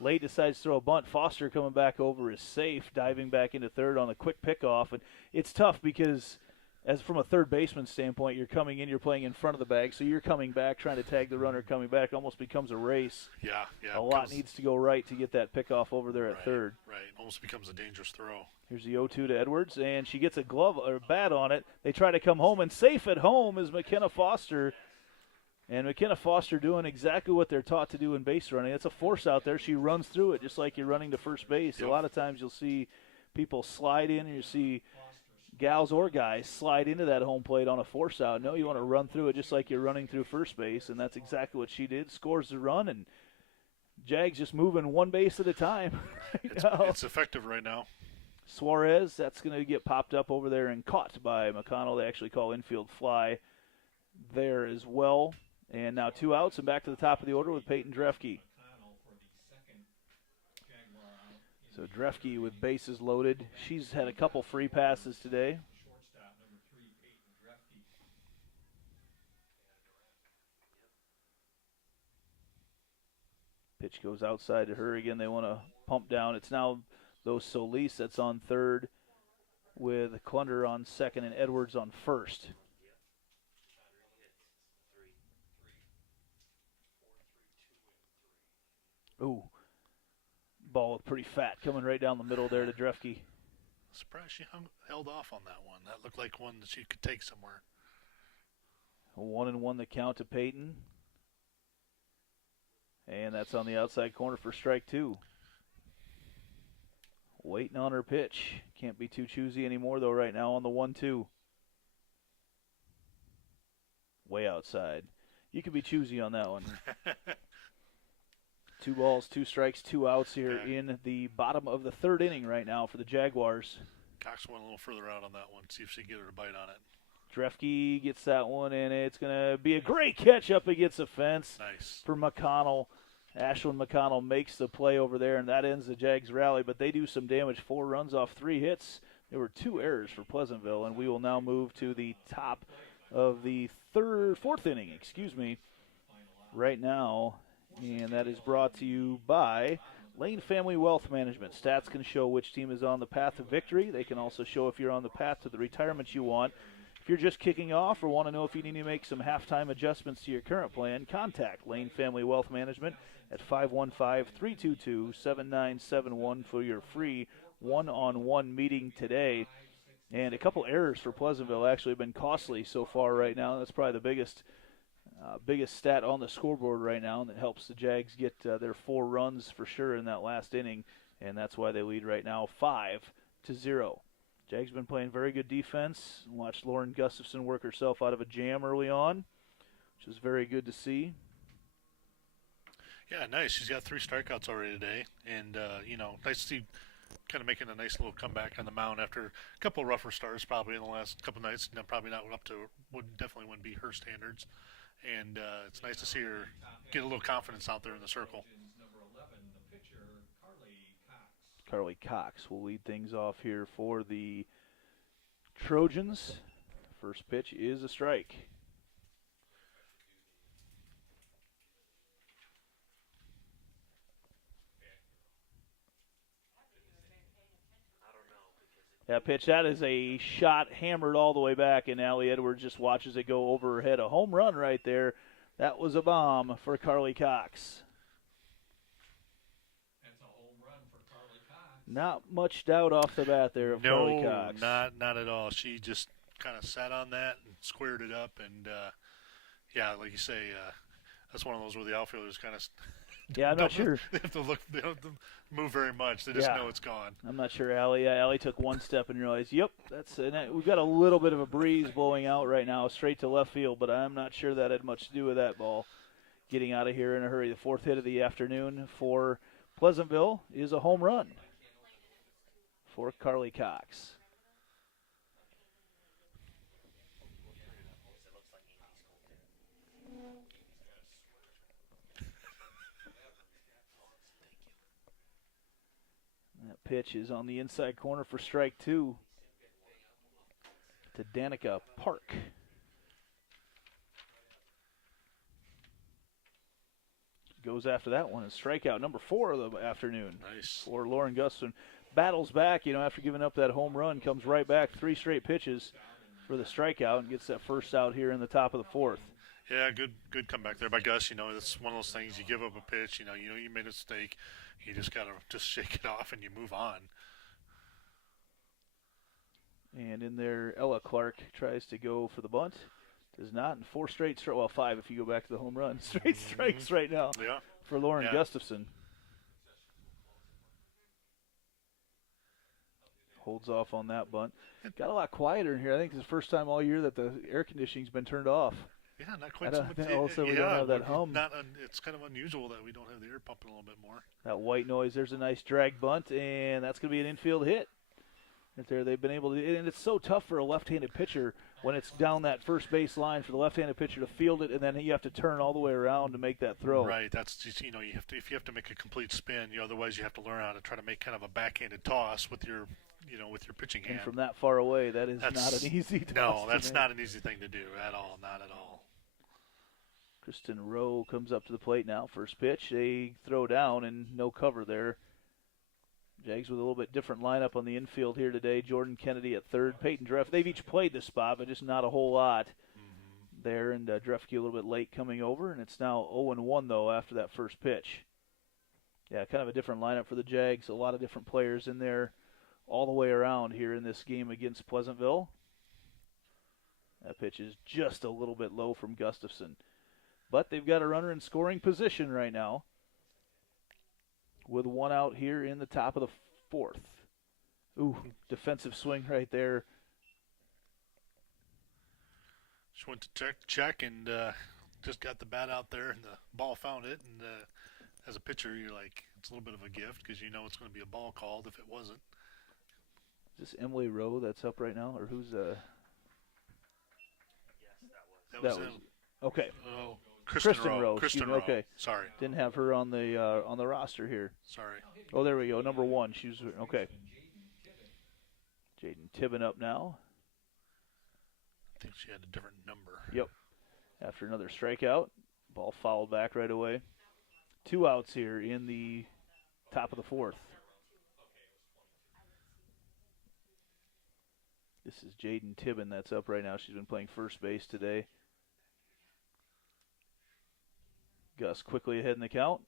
late decides to throw a bunt. Foster coming back over is safe, diving back into third on a quick pickoff. And it's tough because as from a third baseman standpoint, you're coming in, you're playing in front of the bag, so you're coming back, trying to tag the runner coming back. It almost becomes a race. Yeah. A lot needs to go right to get that pickoff over there at third. Right, almost becomes a dangerous throw. Here's the 0-2 to Edwards, and she gets a glove or a bat on it. They try to come home, and safe at home is McKenna Foster. And McKenna Foster doing exactly what they're taught to do in base running. It's a force out there. She runs through it just like you're running to first base. Yep. A lot of times you'll see people slide in, and you see gals or guys slide into that home plate on a force out. No, you want to run through it just like you're running through first base, and that's exactly what she did. Scores the run, and Jags just moving one base at a time. It's effective right now. Suarez, that's going to get popped up over there and caught by McConnell. They actually call infield fly there as well. And now 2 outs and back to the top of the order with Peyton Drefke. So Drefke with bases loaded. She's had a couple free passes today. Pitch goes outside to her again. They want to pump down. It's now those Solis that's on third with Clunder on second and Edwards on first. Ooh. Ball pretty fat coming right down the middle there to Drefke. Surprised she held off on that one. That looked like one that she could take somewhere. A 1-1 the count to Peyton. And that's on the outside corner for strike 2. Waiting on her pitch. Can't be too choosy anymore, though, right now on the 1-2. Way outside. You can be choosy on that one. 2 balls, 2 strikes, 2 outs here Okay. in the bottom of the 3rd inning right now for the Jaguars. Cox went a little further out on that one. See if she can get her to bite on it. Drefke gets that one, and it's going to be a great catch up against the fence Nice. for McConnell. Ashlyn McConnell makes the play over there, and that ends the Jags rally, but they do some damage. 4 runs off 3 hits. There were 2 errors for Pleasantville, and we will now move to the top of the 4th inning, right now, and that is brought to you by Lane Family Wealth Management. Stats can show which team is on the path to victory. They can also show if you're on the path to the retirement you want. If you're just kicking off or want to know if you need to make some halftime adjustments to your current plan, contact Lane Family Wealth Management at 515-322-7971 for your free one-on-one meeting today. And a couple errors for Pleasantville actually have been costly so far right now. That's probably the biggest stat on the scoreboard right now, and that helps the Jags get their 4 runs for sure in that last inning, and that's why they lead right now 5-0. Jags been playing very good defense. Watched Lauren Gustafson work herself out of a jam early on, which is very good to see. Yeah, nice. She's got 3 strikeouts already today, and nice to see kind of making a nice little comeback on the mound after a couple of rougher starts probably in the last couple of nights. Probably not up to definitely wouldn't be her standards, and it's nice to see her get a little confidence out there in the circle. Number 11, the pitcher, Carly Cox. Carly Cox will lead things off here for the Trojans. First pitch is a strike. That pitch, that is a shot hammered all the way back, and Allie Edwards just watches it go over her head. A home run right there. That was a bomb for Carly Cox. That's a home run for Carly Cox. Not much doubt off the bat there of Carly Cox. No, not at all. She just kind of sat on that and squared it up, and like you say, that's one of those where the outfielders kind of. Yeah, I'm not sure. They have to look. They don't have to move very much. They just know it's gone. I'm not sure, Allie. Allie took one step and realized, yep, that's it. We've got a little bit of a breeze blowing out right now, straight to left field, but I'm not sure that had much to do with that ball. Getting out of here in a hurry. The 4th hit of the afternoon for Pleasantville is a home run for Carly Cox. That pitch is on the inside corner for strike 2 to Danica Park. Goes after that one. And strikeout number 4 of the afternoon. Nice. For Lauren Gustafson. Battles back, after giving up that home run, comes right back 3 straight pitches for the strikeout and gets that first out here in the top of the 4th. Yeah, good comeback there by Gus. It's one of those things. You give up a pitch. You made a mistake. You just gotta shake it off and you move on. And in there, Ella Clark tries to go for the bunt. Does not. And 4 straight strikes. Well, 5 if you go back to the home run. Straight strikes right now for Lauren Gustafson. Holds off on that bunt. Got a lot quieter in here. I think it's the first time all year that the air conditioning's been turned off. Yeah, not quite so much. Also, we don't have that hum. It's kind of unusual that we don't have the air pumping a little bit more. That white noise. There's a nice drag bunt, and that's going to be an infield hit. Right there, they've been able to, and it's so tough for a left-handed pitcher when it's down that first base line for the left-handed pitcher to field it, and then you have to turn all the way around to make that throw. Right. That's just, if you have to make a complete spin, otherwise you have to learn how to try to make kind of a backhanded toss with your pitching hand. And from that far away, that's not an easy toss. No, that's not an easy thing to do at all. Not at all. Kristen Rowe comes up to the plate now. First pitch, they throw down and no cover there. Jags with a little bit different lineup on the infield here today. Jordan Kennedy at third. Peyton Dreff. They've each played this spot, but just not a whole lot there. And Drefke a little bit late coming over, and it's now 0-1 though after that first pitch. Yeah, kind of a different lineup for the Jags. A lot of different players in there all the way around here in this game against Pleasantville. That pitch is just a little bit low from Gustafson. But they've got a runner in scoring position right now with 1 out here in the top of the 4th. Ooh, defensive swing right there. Just went to check and just got the bat out there, and the ball found it, and as a pitcher, you're like, it's a little bit of a gift because you know it's going to be a ball called if it wasn't. Is this Emily Rowe that's up right now, or who's That was that him. okay? Oh, Kristen Rowe. Kristen Excuse me, Rowe. okay. Sorry. Didn't have her on the roster here. Sorry. Oh, there we go. Number 1. She was okay. Jaden Tibbin up now. I think she had a different number. Yep. After another strikeout, ball fouled back right away. 2 outs here in the top of the 4th. This is Jaden Tibbin that's up right now. She's been playing first base today. Gus quickly ahead in the count.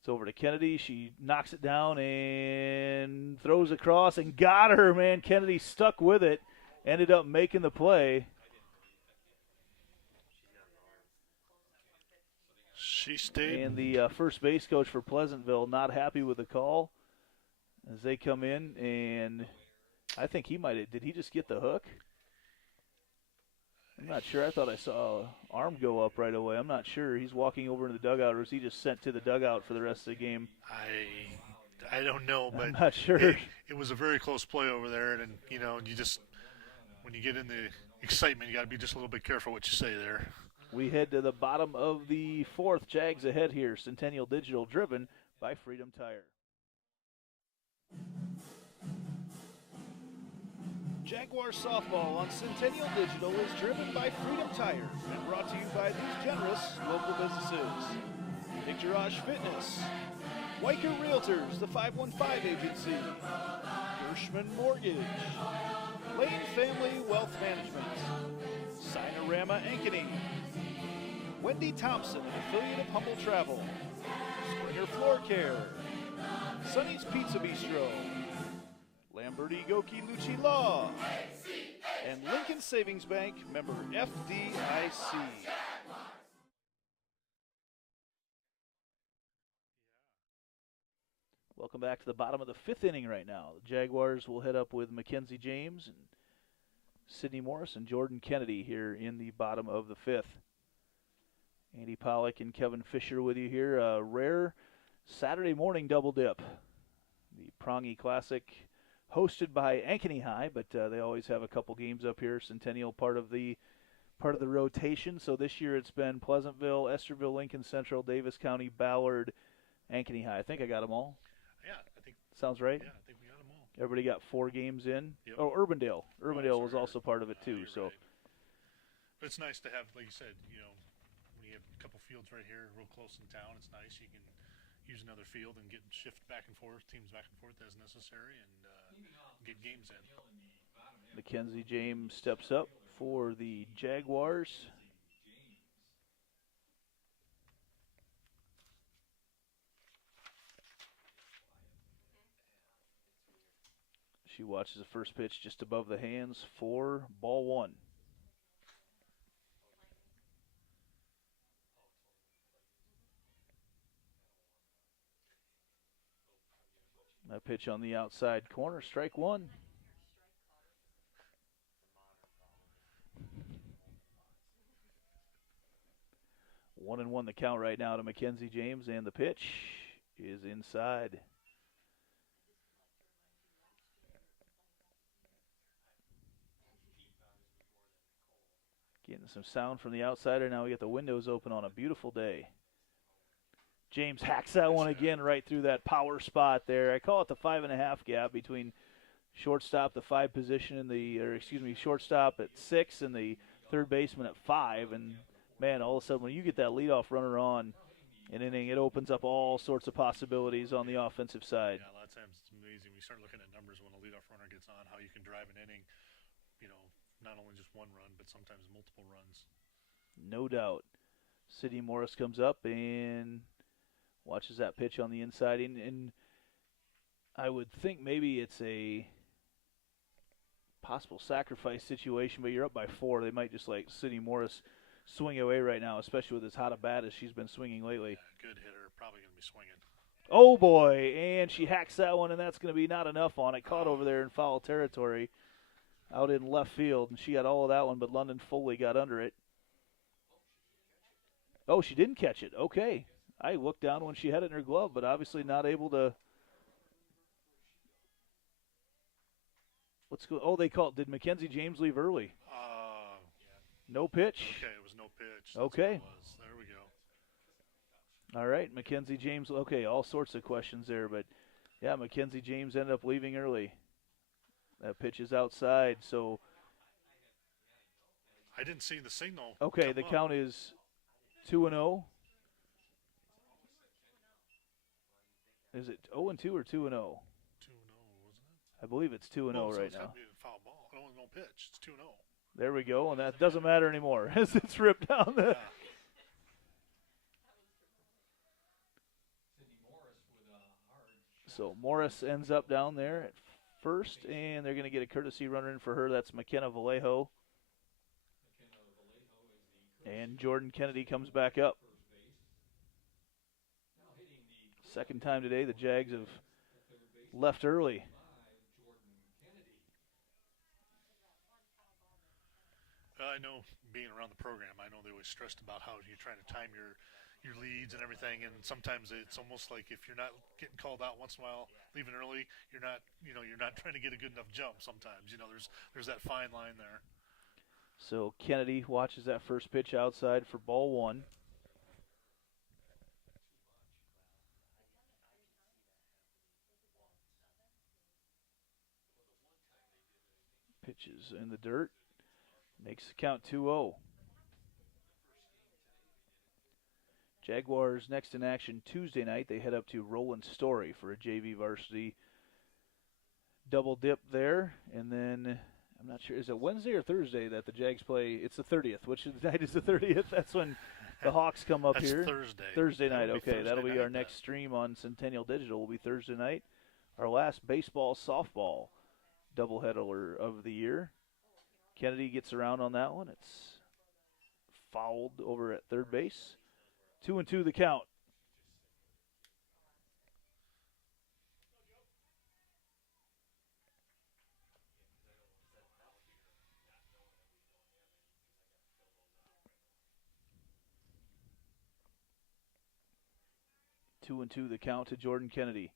It's over to Kennedy. She knocks it down and throws across and got her, man. Kennedy stuck with it. Ended up making the play. She stayed. And the first base coach for Pleasantville not happy with the call as they come in, and I think he might have. Did he just get the hook? I'm not sure. I thought I saw an arm go up right away. I'm not sure. He's walking over to the dugout, or is he just sent to the dugout for the rest of the game? I don't know, but I'm not sure. It was a very close play over there, and you know, you just when you get in the excitement, you got to be just a little bit careful what you say there. We head to the bottom of the 4th. Jags ahead here. Centennial Digital driven by Freedom Tire. Jaguar softball on Centennial Digital is driven by Freedom Tire and brought to you by these generous local businesses. Picturage Fitness, Weicker Realtors, the 515 Agency, Gershman Mortgage, Lane Family Wealth Management, Sinorama Ankeny, Wendy Thompson, an affiliate of Humble Travel, Springer Floor Care, Sonny's Pizza Bistro, Lamberti Goki Lucci Law, and Lincoln Savings Bank, member FDIC. Welcome back to the bottom of the 5th inning right now. The Jaguars will head up with Mackenzie James and Sydney Morris and Jordan Kennedy here in the bottom of the 5th. Andy Pollock and Kevin Fisher with you here. A rare Saturday morning double dip. The PRANGE Classic hosted by Ankeny High, but they always have a couple games up here. Centennial part of the rotation. So this year it's been Pleasantville, Esterville, Lincoln Central, Davis County, Ballard, Ankeny High. I think I got them all. Yeah, I think. Sounds right? Yeah, I think we got them all. Everybody got 4 games in. Yep. Oh, Urbandale. Urbandale was sorry. also part of it too. You're So. right. But it's nice to have, like you said, you know, when you have a couple fields right here, real close in town, it's nice. You can use another field and get shift back and forth, teams back and forth as necessary, and get games in. Mackenzie James steps up for the Jaguars. She watches the first pitch just above the hands for ball 1. That pitch on the outside corner, strike 1. One and one the count right now to Mackenzie James, and the pitch is inside. Getting some sound from the outsider. Now we get the windows open on a beautiful day. James hacks that one again right through that power spot there. I call it the 5.5 gap between shortstop, the 5 position, and shortstop at 6 and the third baseman at 5. And man, all of a sudden when you get that leadoff runner on an inning, it opens up all sorts of possibilities on the offensive side. Yeah, a lot of times it's amazing when you start looking at numbers when a leadoff runner gets on, how you can drive an inning, you know, not only just one run, but sometimes multiple runs. No doubt. Sydney Morris comes up and watches that pitch on the inside, and I would think maybe it's a possible sacrifice situation, but you're up by 4. They might just let Sydney Morris swing away right now, especially with as hot a bat as she's been swinging lately. Yeah, good hitter, probably going to be swinging. Oh, boy, and she hacks that one, and that's going to be not enough on it. Caught over there in foul territory out in left field, and she got all of that one, but London Foley got under it. Oh, she didn't catch it. Okay. I looked down when she had it in her glove, but obviously not able to. Let's go. Oh, they called. Did Mackenzie James leave early? No pitch. Okay, it was no pitch. That's Okay. what it was. There we go. All right, Mackenzie James. Okay, all sorts of questions there, but yeah, Mackenzie James ended up leaving early. That pitch is outside, so I didn't see the signal. okay, the come up. count is 2-0. Is it 0-2 or 2-0? 2-0, wasn't it? I believe it's 2-0 Well, so right it's now. gotta be a foul ball. No pitch. It's 2-0. There we go, and that doesn't matter anymore as it's ripped down the. Yeah. Sydney Morris with a hard shot. So Morris ends up down there at first, and they're going to get a courtesy runner in for her. That's McKenna Vallejo. McKenna Vallejo is the And Jordan Kennedy comes back up. first base. Now hitting the Second time today, the Jags have third base left early. by Jordan Kennedy. I know, being around the program, I know they always stressed about how you're trying to time your leads and everything, and sometimes it's almost like if you're not getting called out once in a while, leaving early, you're not trying to get a good enough jump. Sometimes, there's that fine line there. So Kennedy watches that first pitch outside for ball one. Pitches in the dirt. Makes the count 2-0. Jaguars next in action Tuesday night. They head up to Roland Story for a JV varsity double dip there. And then, I'm not sure, is it Wednesday or Thursday that the Jags play? It's the 30th. Which night is the 30th? That's when the Hawks come up That's here. Thursday. Thursday night, That'll be okay. Thursday That'll be night our then. next stream on Centennial Digital. Will be Thursday night. Our last baseball softball doubleheader of the year. Kennedy gets around on that one. It's fouled over at third base. 2-2 the count. Two and two the count to Jordan Kennedy.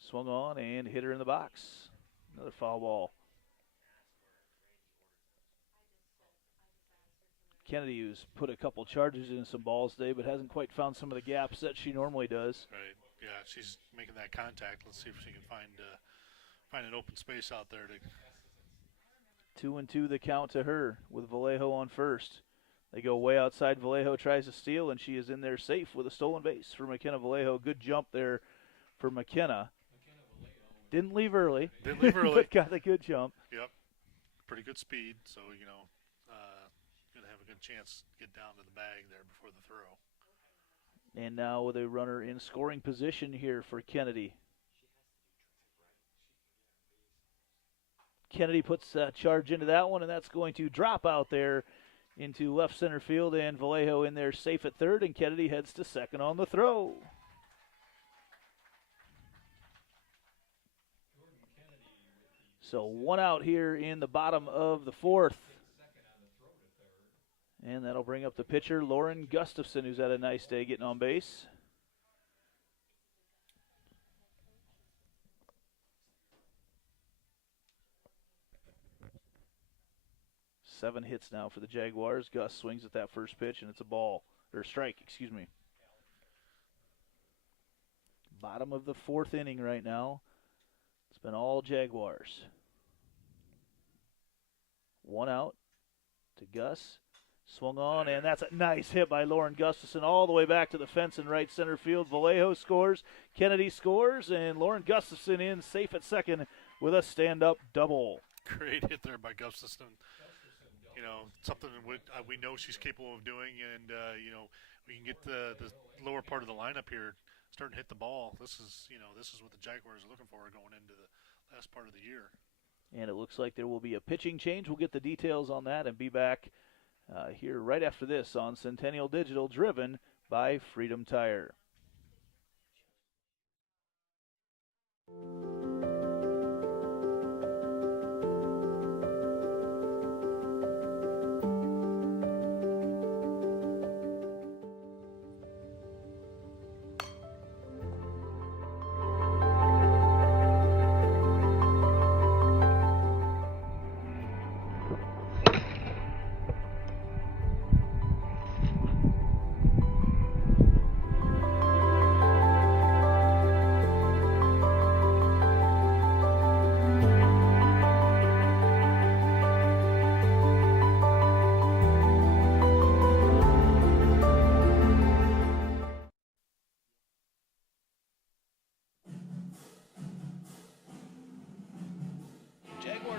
Swung on and hit her in the box. Another foul ball. Kennedy, who's put a couple charges in some balls today, but hasn't quite found some of the gaps that she normally does. Right. Yeah, she's making that contact. Let's see if she can find an open space out there to. 2-2 the count to her with Vallejo on first. They go way outside. Vallejo tries to steal, and she is in there safe with a stolen base for McKenna Vallejo. Good jump there for McKenna. Didn't leave early. Didn't leave early. But got a good jump. Yep. Pretty good speed. So going to have a good chance to get down to the bag there before the throw. And now with a runner in scoring position here for Kennedy. Kennedy puts a charge into that one, and that's going to drop out there into left center field, and Vallejo in there safe at third, and Kennedy heads to second on the throw. So one out here in the bottom of the fourth. And that'll bring up the pitcher, Lauren Gustafson, who's had a nice day getting on base. Seven hits now for the Jaguars. Gus swings at that first pitch, and it's a ball, or strike, excuse me. Bottom of the fourth inning right now. It's been all Jaguars. One out to Gus. Swung on, and that's a nice hit by Lauren Gustafson all the way back to the fence in right center field. Vallejo scores, Kennedy scores, and Lauren Gustafson in safe at second with a stand-up double. Great hit there by Gustafson. Something we know she's capable of doing, and we can get the lower part of the lineup here starting to hit the ball. This is what the Jaguars are looking for going into the last part of the year. And it looks like there will be a pitching change. We'll get the details on that and be back here right after this on Centennial Digital, driven by Freedom Tire.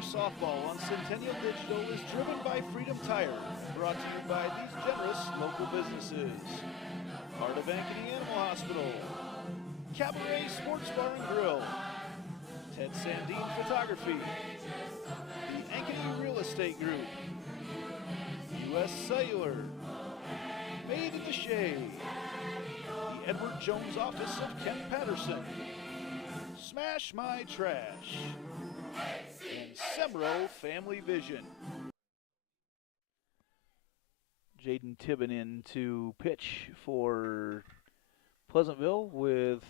softball on Centennial Digital is driven by Freedom Tire, brought to you by these generous local businesses. Part of Ankeny Animal Hospital, Cabaret Sports Bar and Grill, Ted Sandine Photography, the Ankeny Real Estate Group, U.S. Cellular, Made at the Shade, the Edward Jones Office of Kent Patterson, Smash My Trash, and Semro Family Vision. Jaden Tibbin in to pitch for Pleasantville with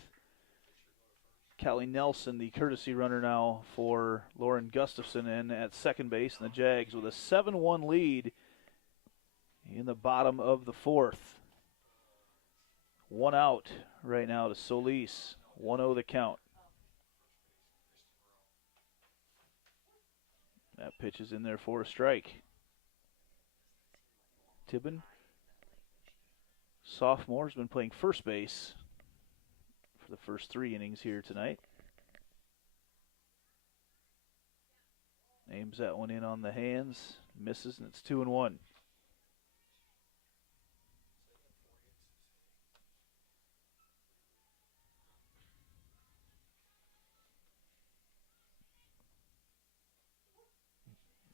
Callie Nelson, the courtesy runner now for Lauren Gustafson, in at second base, and the Jags with a 7-1 lead in the bottom of the fourth. One out right now to Solis. 1-0 the count. That pitch is in there for a strike. Tibbin, sophomore, has been playing first base for the first 3 innings here tonight. Aims that one in on the hands, misses, and it's 2-1.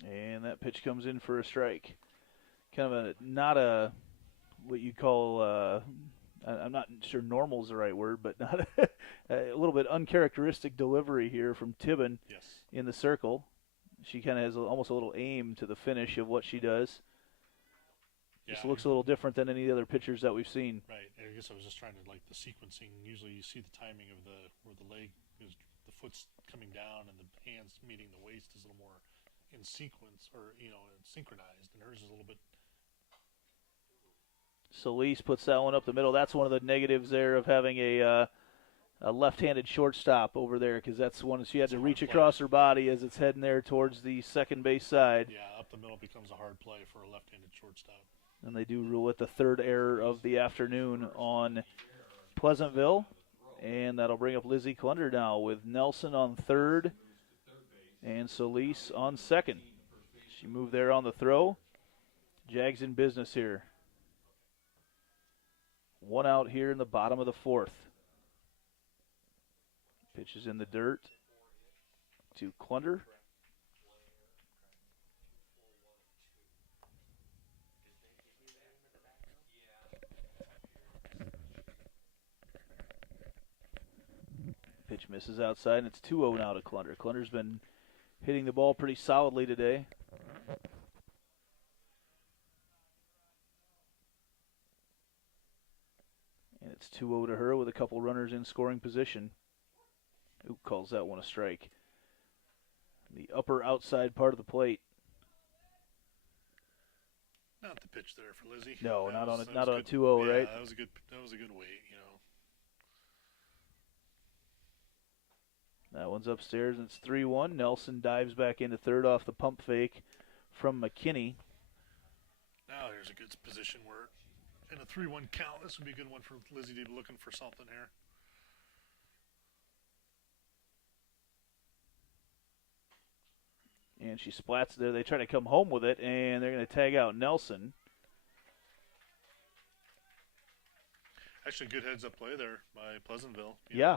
And that pitch comes in for a strike. Kind of not a, what you call, I'm not sure normal is the right word, but not a little bit uncharacteristic delivery here from Tibbin. Yes. In the circle. She kind of has almost a little aim to the finish of what she does. Yeah, Just looks a little different than any other pitchers that we've seen. Right. I guess I was just trying to like the sequencing. Usually you see the timing of where the leg is, the foot's coming down and the hands meeting the waist is a little more in sequence, or synchronized, and hers is a little bit. Solis puts that one up the middle. That's one of the negatives there of having a left-handed shortstop over there, because that's one she had to reach across her body as it's heading there towards the second base side. Yeah, up the middle becomes a hard play for a left-handed shortstop. And they do rule it the third error of the afternoon on Pleasantville. And that'll bring up Lizzie Klunder now with Nelson on third and Solis on second. She moved there on the throw. Jags in business here. One out here in the bottom of the fourth. Pitch is in the dirt to Klunder. Pitch misses outside, and it's 2-0 now to Klunder. Klunder's been hitting the ball pretty solidly today. And it's 2-0 to her with a couple runners in scoring position. Who calls that one a strike? The upper outside part of the plate. Not the pitch there for Lizzie. No, not on a 2-0, yeah, right? That was a good weight, That one's upstairs, and it's 3-1. Nelson dives back into third off the pump fake from McKinney. Now here's a good position where, in a 3-1 count, this would be a good one for Lizzie to be looking for something here. And she splats there. They try to come home with it, and they're going to tag out Nelson. Actually, good heads-up play there by Pleasantville.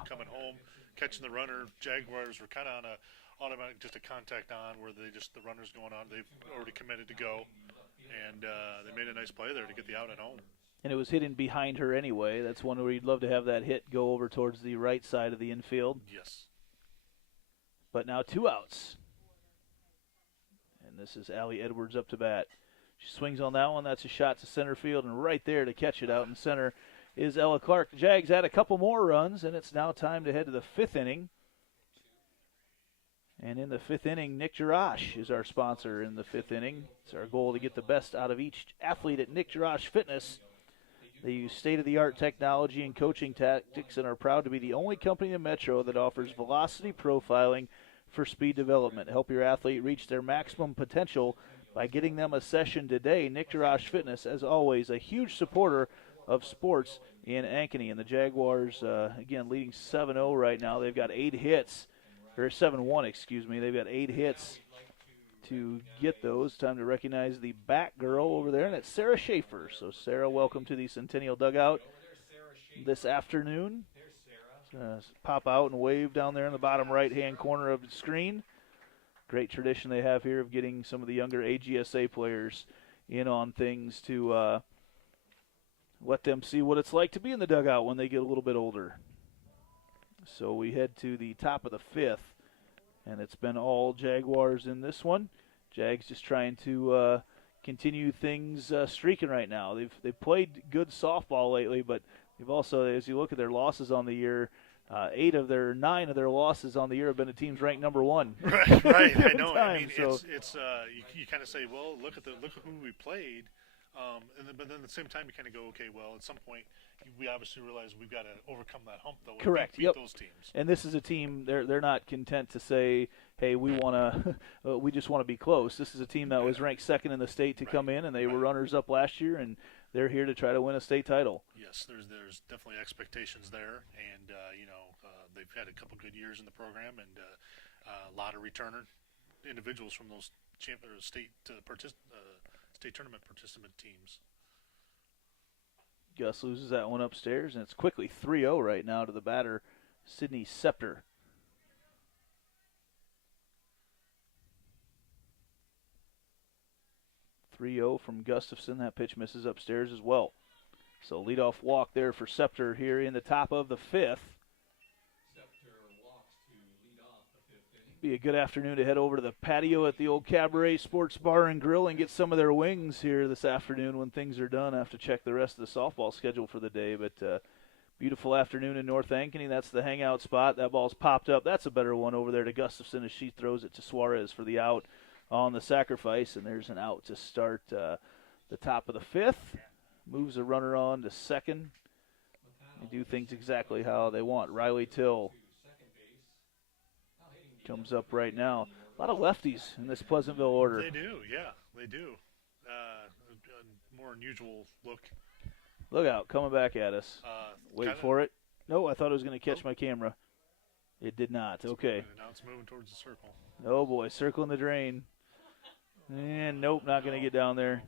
Coming home, catching the runner. Jaguars were kind of on a automatic, just a contact on where the runner's going on. They've already committed to go, and they made a nice play there to get the out at home. And it was hitting behind her anyway. That's one where you'd love to have that hit go over towards the right side of the infield. Yes. But now 2 outs. And this is Allie Edwards up to bat. She swings on that one. That's a shot to center field, and right there to catch it out in center is Ella Clark. The Jags had a couple more runs, and it's now time to head to the 5th inning. And in the 5th inning, Nick Jarash is our sponsor in the 5th inning. It's our goal to get the best out of each athlete at Nick Jarash Fitness. They use state-of-the-art technology and coaching tactics and are proud to be the only company in Metro that offers velocity profiling for speed development. Help your athlete reach their maximum potential by getting them a session today. Nick Jarash Fitness, as always, a huge supporter of sports in Ankeny. And the Jaguars, again, leading 7-0 right now. They've got 8 hits, or 7-1, excuse me. They've got 8 hits to get those. Time to recognize the back girl over there, and it's Sarah Schaefer. So, Sarah, welcome to the Centennial Dugout this afternoon. Pop out and wave down there in the bottom right-hand corner of the screen. Great tradition they have here of getting some of the younger AGSA players in on things to let them see what it's like to be in the dugout when they get a little bit older. So we head to the top of the fifth, and it's been all Jaguars in this one. Jags just trying to continue things streaking right now. They've played good softball lately, but they've also, as you look at their losses on the year, 9 of their losses on the year have been to teams ranked number 1. Right. I know. Time, I mean, so. it's you kind of say, well, look at who we played, but then at the same time you kind of go, okay, well, at some point we obviously realize we've got to overcome that hump, though. Correct. Beat yep. those teams. And this is a team they're not content to say, hey, we just want to be close. This is a team that was ranked second in the state to come in, and they were runners up last year, and they're here to try to win a state title. Yes, there's definitely expectations there, and they've had a couple good years in the program, and a lot of returner individuals from those state tournament participant teams. Gus loses that one upstairs, and it's quickly 3-0 right now to the batter, Sydney Scepter. From Gustafson. That pitch misses upstairs as well. So leadoff walk there for Scepter here in the top of the fifth. Scepter walks to lead off the fifth inning. Be a good afternoon to head over to the patio at the old Cabaret Sports Bar and Grill and get some of their wings here this afternoon when things are done. I have to check the rest of the softball schedule for the day, but beautiful afternoon in North Ankeny. That's the hangout spot. That ball's popped up. That's a better one over there to Gustafson as she throws it to Suarez for the out on the sacrifice, and there's an out to start the top of the fifth. Moves a runner on to second. They do things exactly how they want. Riley Till comes up right now. A lot of lefties in this Pleasantville order. They do, yeah, they do. A more unusual look. Look out, coming back at us. Wait for it. No, I thought it was going to catch my camera. It did not. Okay. Now it's moving towards the circle. Oh, boy, circling the drain. And nope, not going to get down there.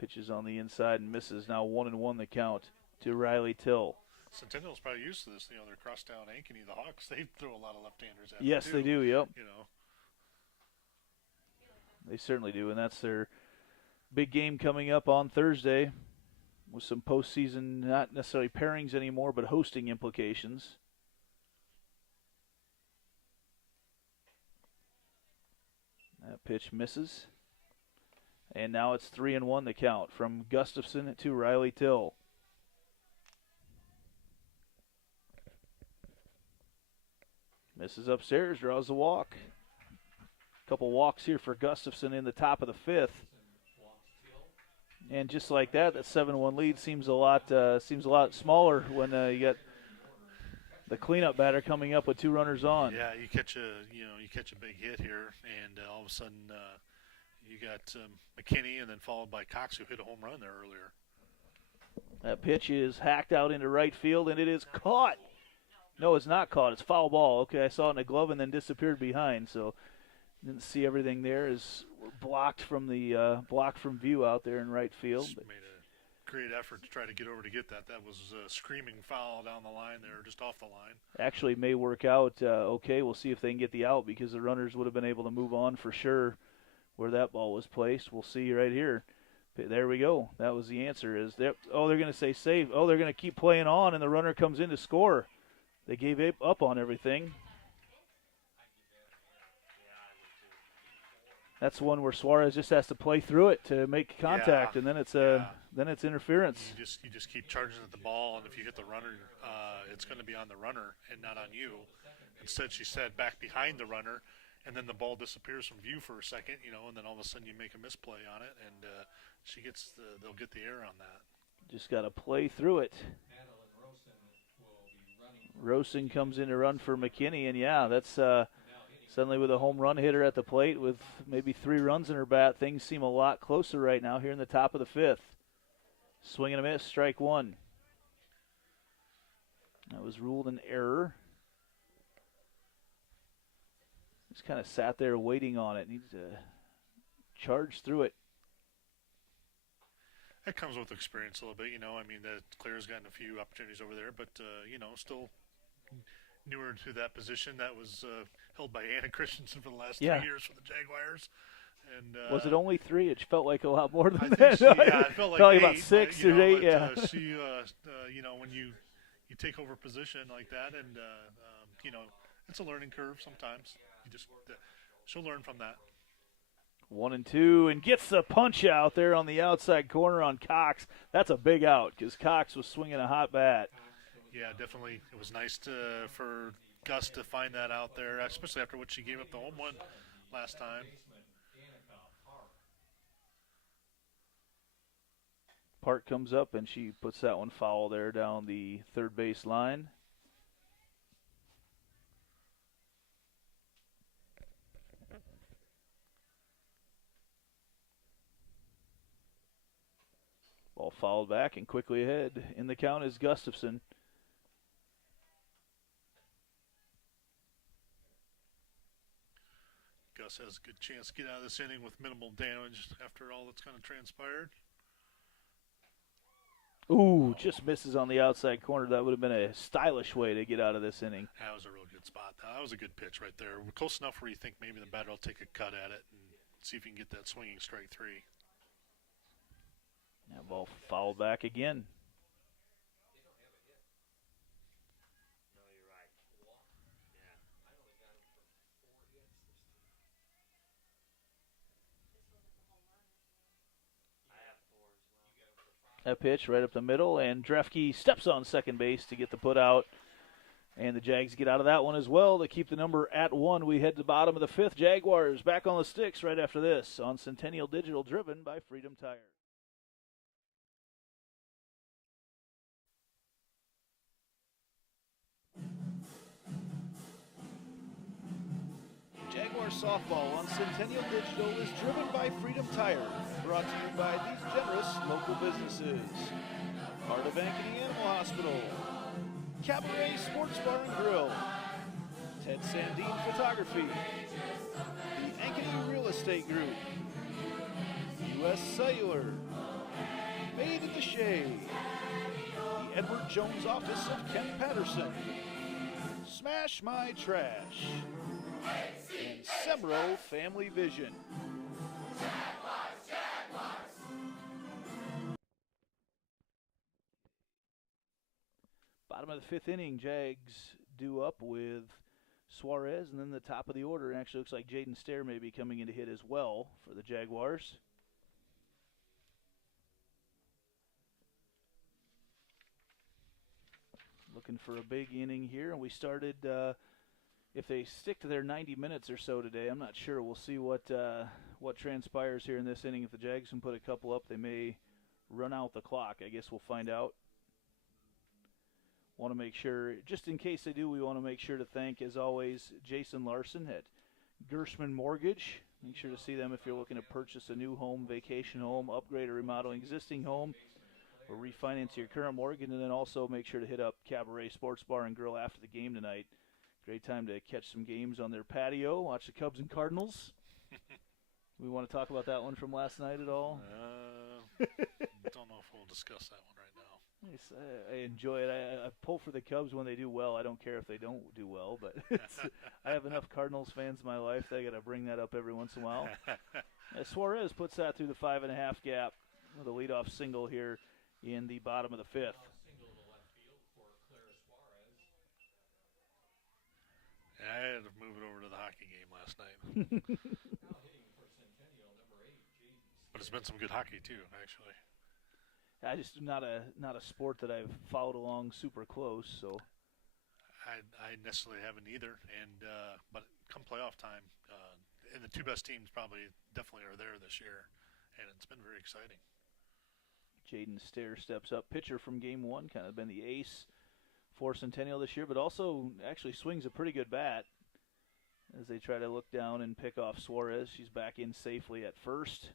Pitches on the inside and misses. Now 1-1 the count to Riley Till. Centennial's probably used to this. They're crosstown Ankeny. The Hawks, they throw a lot of left-handers at Yes, them, they do, yep. They certainly do, and that's their big game coming up on Thursday with some postseason, not necessarily pairings anymore, but hosting implications. That pitch misses. And now it's 3-1 the count from Gustafson to Riley Till. Misses upstairs, draws the walk. Couple walks here for Gustafson in the top of the fifth. And just like that, that 7-1 lead seems a lot smaller when you got the cleanup batter coming up with 2 runners on. Yeah, you catch a big hit here, and all of a sudden you got McKinney, and then followed by Cox, who hit a home run there earlier. That pitch is hacked out into right field, and it is caught. No, it's not caught. It's foul ball. Okay, I saw it in a glove and then disappeared behind, so didn't see everything there. Is blocked from view out there in right field. Just made a great effort to try to get over to get that. That was a screaming foul down the line there, just off the line. Actually may work out okay. We'll see if they can get the out because the runners would have been able to move on for sure where that ball was placed. We'll see right here. There we go. That was the answer. They're going to say save. Oh, they're going to keep playing on, and the runner comes in to score. They gave up on everything. That's one where Suarez just has to play through it to make contact, and then it's interference. You just keep charging at the ball, and if you hit the runner, it's going to be on the runner and not on you. Instead, she said back behind the runner, and then the ball disappears from view for a second, and then all of a sudden you make a misplay on it, and they'll get the error on that. Just got to play through it. Rosen comes in to run for McKinney, and yeah, that's suddenly with a home run hitter at the plate with maybe 3 runs in her bat, things seem a lot closer right now here in the top of the fifth. Swing and a miss, strike 1. That was ruled an error. Just kind of sat there waiting on it. Needs to charge through it. That comes with experience a little bit, you know. I mean, Claire's gotten a few opportunities over there, but, you know, still newer to that position. That was held by Anna Christensen for the last 3 years for the Jaguars. And was it only 3? It felt like a lot more than I that. think it felt like 8, about 6 or 8. She, you know, when you take over a position like that, and you know, it's a learning curve sometimes. You just she'll learn from that. 1 and 2, and gets the punch out there on the outside corner on Cox. That's a big out because Cox was swinging a hot bat. Yeah, definitely. It was nice for Gus to find that out there, especially after what she gave up the home one last time. Park comes up, and she puts that one foul there down the third base line. Ball fouled back and quickly ahead. In the count is Gustafson. Gus has a good chance to get out of this inning with minimal damage after all that's kind of transpired. Ooh, just misses on the outside corner. That would have been a stylish way to get out of this inning. That was a real good spot. That was a good pitch right there. We're close enough where you think maybe the batter will take a cut at it and see if he can get that swinging strike 3. That ball fouled back again. That pitch right up the middle, and Drefke steps on second base to get the put out. And the Jags get out of that one as well to keep the number at 1. We head to the bottom of the 5th. Jaguars back on the sticks right after this on Centennial Digital, driven by Freedom Tire. Jaguar softball on Centennial Digital is driven by Freedom Tire. Brought to you by these generous local businesses. Part of Ankeny Animal Hospital. Cabaret Sports Bar and Grill. Ted Sandine Photography. The Ankeny Real Estate Group. U.S. Cellular. Made in the Shade. The Edward Jones Office of Ken Patterson. Smash My Trash. And Semro Family Vision. Bottom of the 5th inning, Jags due up with Suarez, and then the top of the order. It actually looks like Jaden Stair may be coming in to hit as well for the Jaguars. Looking for a big inning here, and we started, if they stick to their 90 minutes or so today, I'm not sure. We'll see what transpires here in this inning. If the Jags can put a couple up, they may run out the clock. I guess we'll find out. Want to make sure, just in case they do, we want to make sure to thank, as always, Jason Larson at Gershman Mortgage. Make sure to see them if you're looking to purchase a new home, vacation home, upgrade or remodel an existing home, or refinance your current mortgage. And then also make sure to hit up Cabaret Sports Bar and Grill after the game tonight. Great time to catch some games on their patio, watch the Cubs and Cardinals. We want to talk about that one from last night at all? Don't know if we'll discuss that one right now. I enjoy it. I pull for the Cubs when they do well. I don't care if they don't do well, but I have enough Cardinals fans in my life that I got to bring that up every once in a while. Suarez puts that through the 5.5 gap with a leadoff single here in the bottom of the 5th. I had to move it over to the hockey game last night. But it's been some good hockey too, actually. I just not a sport that I've followed along super close, so I necessarily haven't either. And but come playoff time, and the 2 best teams probably definitely are there this year, and it's been very exciting. Jaden Stair steps up, pitcher from Game 1, kind of been the ace for Centennial this year, but also actually swings a pretty good bat as they try to look down and pick off Suarez. She's back in safely at first.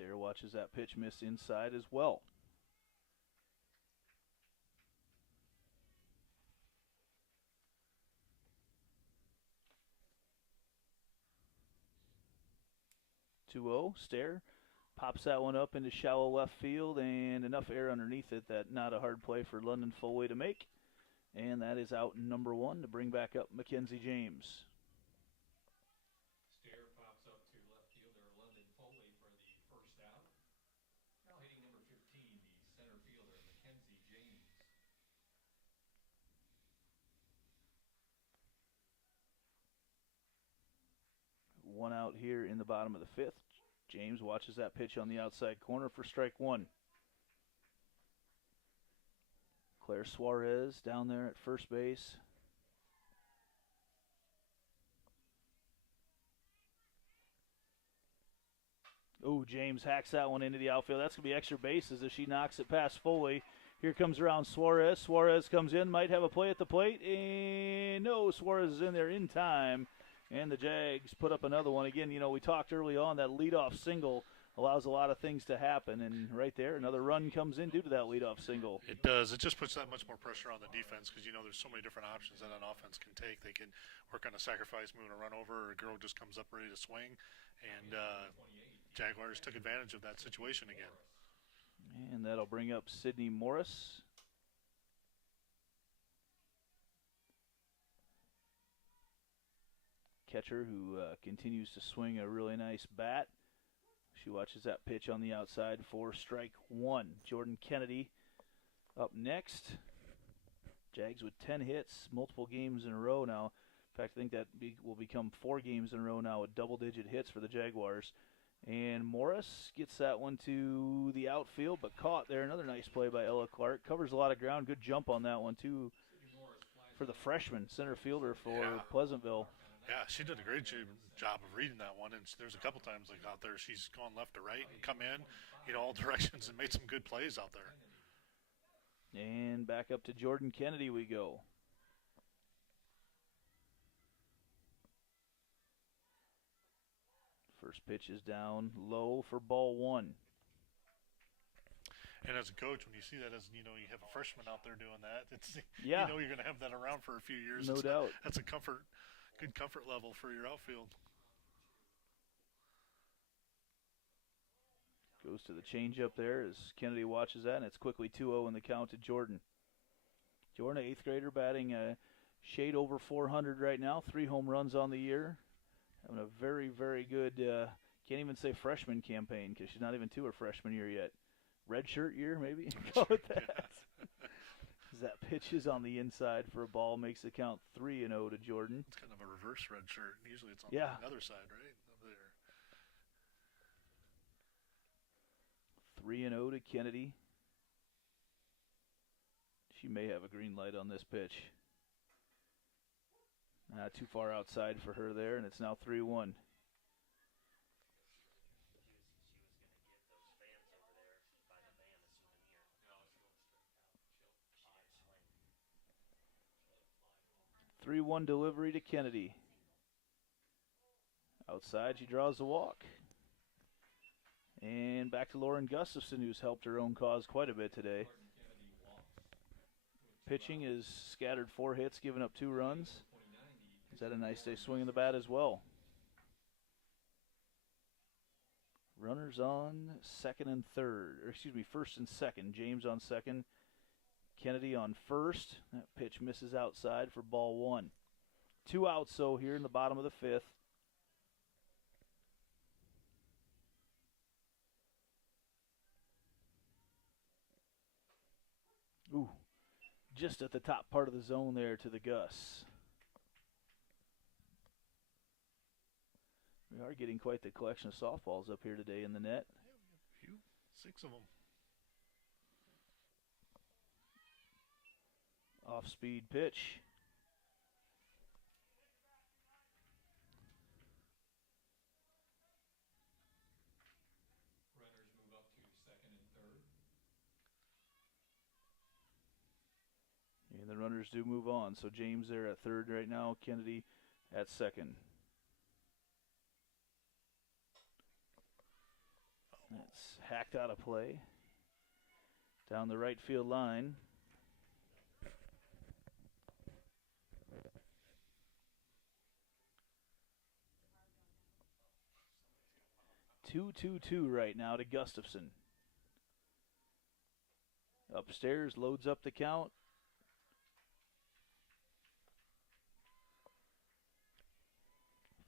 Stair watches that pitch miss inside as well. Two-0. Stair pops that one up into shallow left field, and enough air underneath it that not a hard play for London Foley to make. And that is out number one to bring back up Mackenzie James. Stair pops up to left fielder London Foley for the first out. Now hitting number 15, the center fielder Mackenzie James. One out here in the bottom of the fifth. James watches that pitch on the outside corner for strike one. Claire Suarez down there at first base. Oh, James hacks that one into the outfield. That's going to be extra bases as she knocks it past Foley. Here comes around Suarez. Suarez comes in, might have a play at the plate, and no, Suarez is in there in time. And the Jags put up another one. Again, you know, we talked early on that leadoff single allows a lot of things to happen. And right there, another run comes in due to that leadoff single. It does. It just puts that much more pressure on the defense because, you know, there's so many different options that an offense can take. They can work on a sacrifice, moving a run over, or a girl just comes up ready to swing. And Jaguars took advantage of that situation again. And that'll bring up Sydney Morris. Catcher who continues to swing a really nice bat. She watches that pitch on the outside for strike one. Jordan Kennedy up next. Jags with 10 hits, multiple games in a row now. In fact, I think that will become 4 games in a row now with double-digit hits for the Jaguars. And Morris gets that one to the outfield, but caught there. Another nice play by Ella Clark. Covers a lot of ground. Good jump on that one, too, for the freshman center fielder for Pleasantville. Yeah, she did a great job of reading that one. And there's a couple times like out there she's gone left to right and come in, you know, all directions and made some good plays out there. And back up to Jordan Kennedy we go. First pitch is down low for ball one. And as a coach, when you see that, as you know, you have a freshman out there doing that, it's yeah, you know you're going to have that around for a few years. No doubt. That's a good comfort level for your outfield. Goes to the changeup there as Kennedy watches that, and it's quickly 2-0 in the count to Jordan. Jordan, 8th grader, batting a shade over 400 right now, 3 home runs on the year. Having a very, very good, can't even say freshman campaign because she's not even to her freshman year yet. Redshirt year, maybe? Go with that. As that pitch is on the inside for a ball, makes the count 3-0 to Jordan. It's kind of a reverse red shirt. Usually it's on the other side, right? Over there. 3-0 to Kennedy. She may have a green light on this pitch. Too far outside for her there, and it's now 3-1. Three-1 delivery to Kennedy. Outside, she draws the walk. And back to Lauren Gustafson, who's helped her own cause quite a bit today. Pitching is scattered 4 hits, giving up 2 runs. He's had a nice day swinging the bat as well. Runners on second and third, or excuse me, first and second. James on second, Kennedy on first. That pitch misses outside for ball 1. 2 outs, so here in the bottom of the 5th. Ooh, just at the top part of the zone there to the Gus. We are getting quite the collection of softballs up here today in the net. Yeah, we have a few, 6 of them. Off-speed pitch. Runners move up to second and third. And the runners do move on. So James there at third right now, Kennedy at second. That's hacked out of play. Down the right field line. Two right now to Gustafson. Upstairs, loads up the count.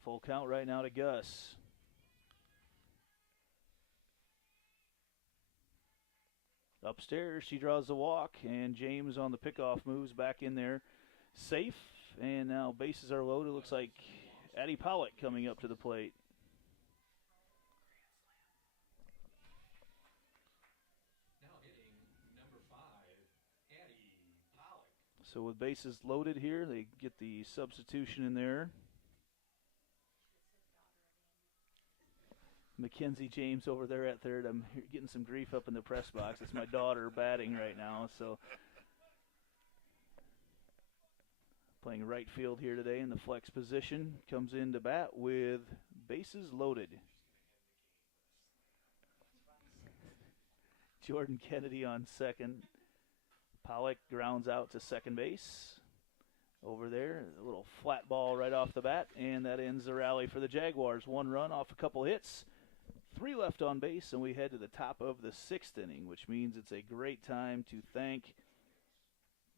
Full count right now to Gus. Upstairs, she draws the walk, and James on the pickoff moves back in there. Safe, and now bases are loaded. Looks like Addie Pollock coming up to the plate. Now hitting number 5, Addie Pollock. So with bases loaded here, they get the substitution in there. Mackenzie James over there at third. I'm getting some grief up in the press box. It's my daughter batting right now, so playing right field here today in the flex position. Comes in to bat with bases loaded. Jordan Kennedy on second. Pollock grounds out to second base. Over there, a little flat ball right off the bat, and that ends the rally for the Jaguars. 1 run off a couple hits. 3 left on base, and we head to the top of the 6th inning, which means it's a great time to thank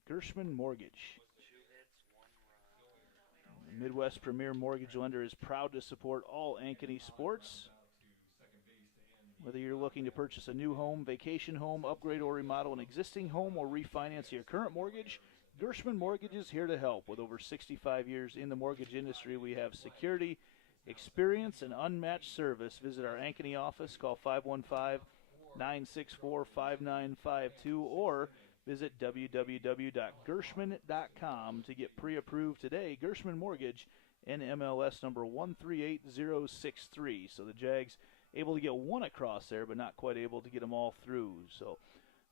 Gershman Mortgage. The Midwest Premier Mortgage Lender is proud to support all Ankeny sports. Whether you're looking to purchase a new home, vacation home, upgrade or remodel an existing home, or refinance your current mortgage, Gershman Mortgage is here to help. With over 65 years in the mortgage industry, we have security, experience, and unmatched service. Visit our Ankeny office. Call 515-964-5952 or visit www.gershman.com to get pre-approved today. Gershman Mortgage, NMLS number 138063. So the Jags able to get 1 across there, but not quite able to get them all through. So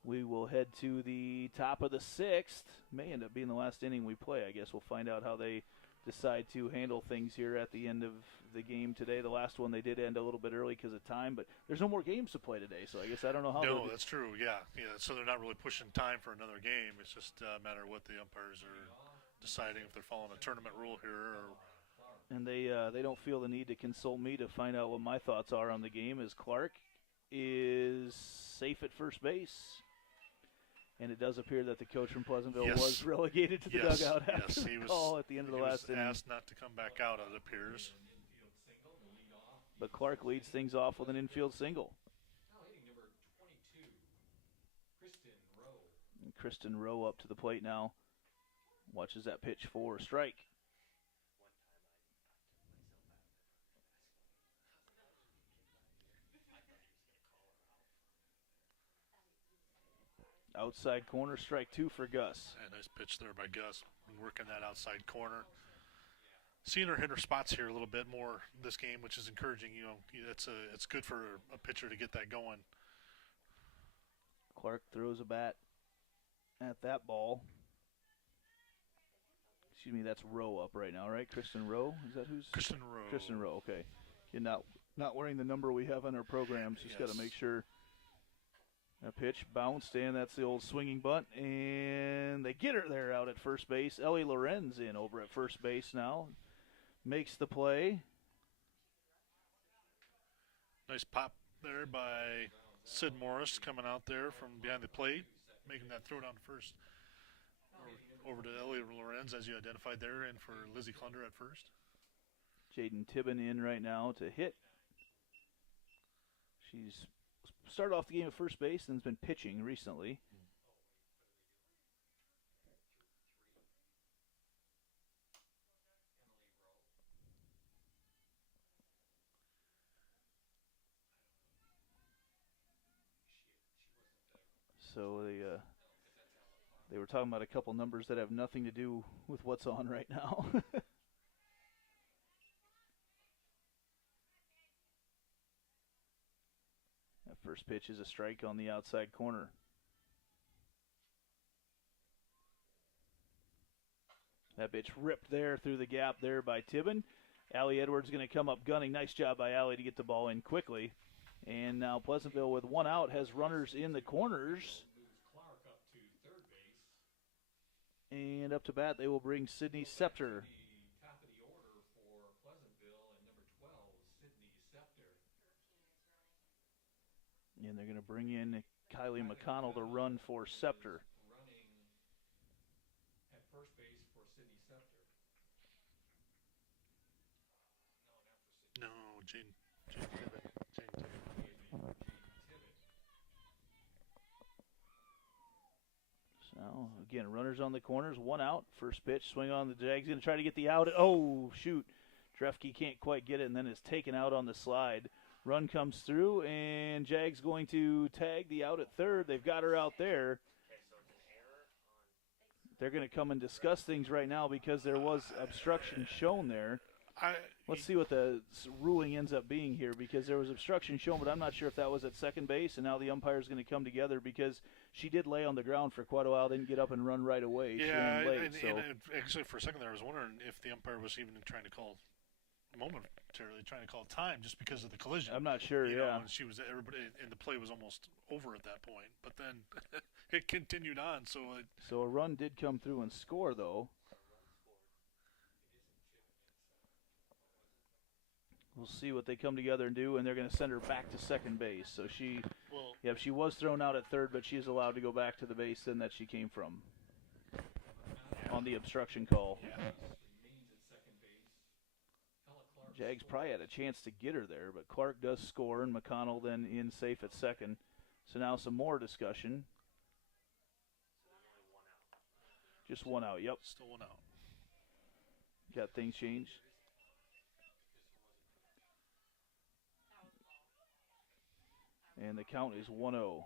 we will head to the top of the 6th. May end up being the last inning we play. I guess we'll find out how they decide to handle things here at the end of the game today. The last one they did end a little bit early because of time, but there's no more games to play today, so I guess I don't know how. No, that's true. Yeah. So they're not really pushing time for another game. It's just a matter of what the umpires are deciding, if they're following a tournament rule here. And they don't feel the need to consult me to find out what my thoughts are on the game, as Clark is safe at first base. And it does appear that the coach from Pleasantville was relegated to the dugout after the call at the end of the last inning. He was asked not to come back out, it appears. But Clark leads things off with an infield single. Now hitting number 22, Kristen Rowe. And Kristen Rowe up to the plate now. Watches that pitch for a strike. Outside corner, strike 2 for Gus. Yeah, nice pitch there by Gus, working that outside corner. Seeing her hit her spots here a little bit more this game, which is encouraging. It's good for a pitcher to get that going. Clark throws a bat at that ball. Excuse me, that's Rowe up right now, right? Kristen Rowe? Is that who's? Kristen Rowe. Kristen Rowe, okay. You're not wearing the number we have on our program, so just got to make sure. That pitch bounced, and that's the old swinging bunt, and they get her there out at first base. Ellie Lorenz in over at first base now. Makes the play. Nice pop there by Sid Morris coming out there from behind the plate, making that throw down to first. Over to Ellie Lorenz, as you identified there, and for Lizzie Klunder at first. Jaden Tibbin in right now to hit. She's started off the game at first base and has been pitching recently. So they were talking about a couple numbers that have nothing to do with what's on right now. That first pitch is a strike on the outside corner. That pitch ripped there through the gap there by Tibbin. Allie Edwards going to come up gunning. Nice job by Allie to get the ball in quickly. And now Pleasantville with one out has runners in the corners. Moves Clark up to third base. And up to bat, they will bring Sydney Scepter. The top of the order for Pleasantville and number 12, Sydney Scepter. And they're going to bring in Kylie McConnell to run for Scepter. Running at first base for Sydney Scepter. No, Jane Tibbet. So, again, runners on the corners, one out. First pitch, swing on the Jags. Going to try to get the out. Oh, shoot. Drefke can't quite get it, and then is taken out on the slide. Run comes through, and Jags going to tag the out at third. They've got her out there. They're going to come and discuss things right now because there was obstruction shown there. Let's see what the ruling ends up being here, because there was obstruction shown, but I'm not sure if that was at second base, and now the umpire is going to come together because she did lay on the ground for quite a while, didn't get up and run right away. Yeah, she ran late, and actually for a second there I was wondering if the umpire was even trying to call time just because of the collision. I'm not sure, you yeah. know, and she was, everybody, and the play was almost over at that point, but then it continued on. So a run did come through and score, though. We'll see what they come together and do, and they're going to send her back to second base. So she was thrown out at third, but she is allowed to go back to the base then that she came from on the obstruction call. Yeah. Jags probably had a chance to get her there, but Clark does score, and McConnell then in safe at second. So now some more discussion. Just one out, yep. Still one out. Got things changed. And the count is 1-0.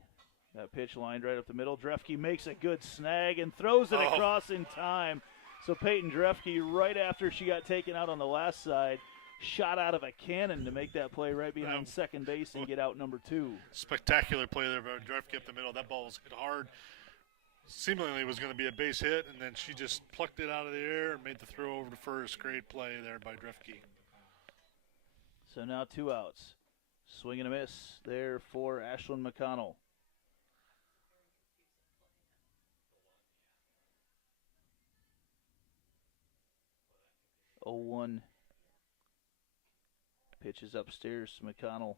That pitch lined right up the middle. Drefke makes a good snag and throws it across in time. So Peyton Drefke, right after she got taken out on the last side, shot out of a cannon to make that play right behind second base and get out number 2. Spectacular play there by Drefke up the middle. That ball was hit hard. Seemingly it was going to be a base hit, and then she just plucked it out of the air and made the throw over to first. Great play there by Drefke. So now 2 outs. Swing and a miss there for Ashlyn McConnell. Oh, 1 pitches upstairs to McConnell.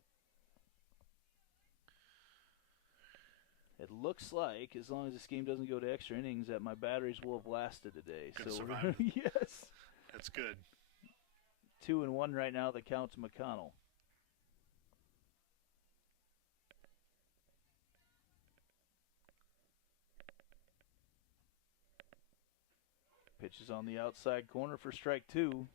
It looks like, as long as this game doesn't go to extra innings, that my batteries will have lasted today. Good so survival. yes. That's good. 2-1 right now. The count to McConnell. Pitches on the outside corner for strike 2. You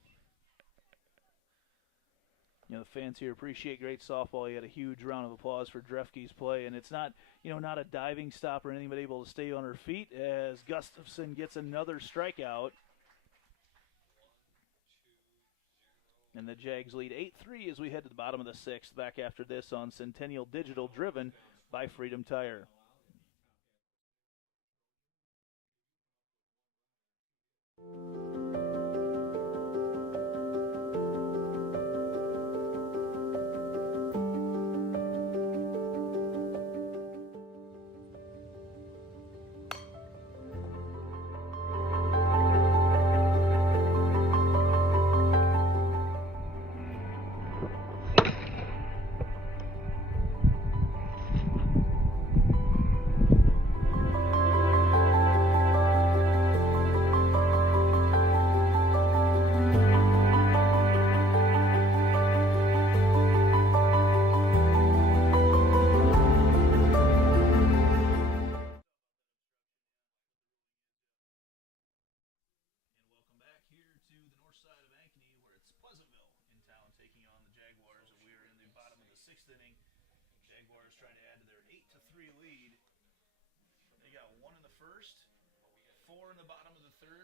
know, the fans here appreciate great softball. You had a huge round of applause for Drefke's play, and it's not, not a diving stop or anything, but able to stay on her feet as Gustafson gets another strikeout. And the Jags lead 8-3 as we head to the bottom of the 6th. Back after this on Centennial Digital, driven by Freedom Tire.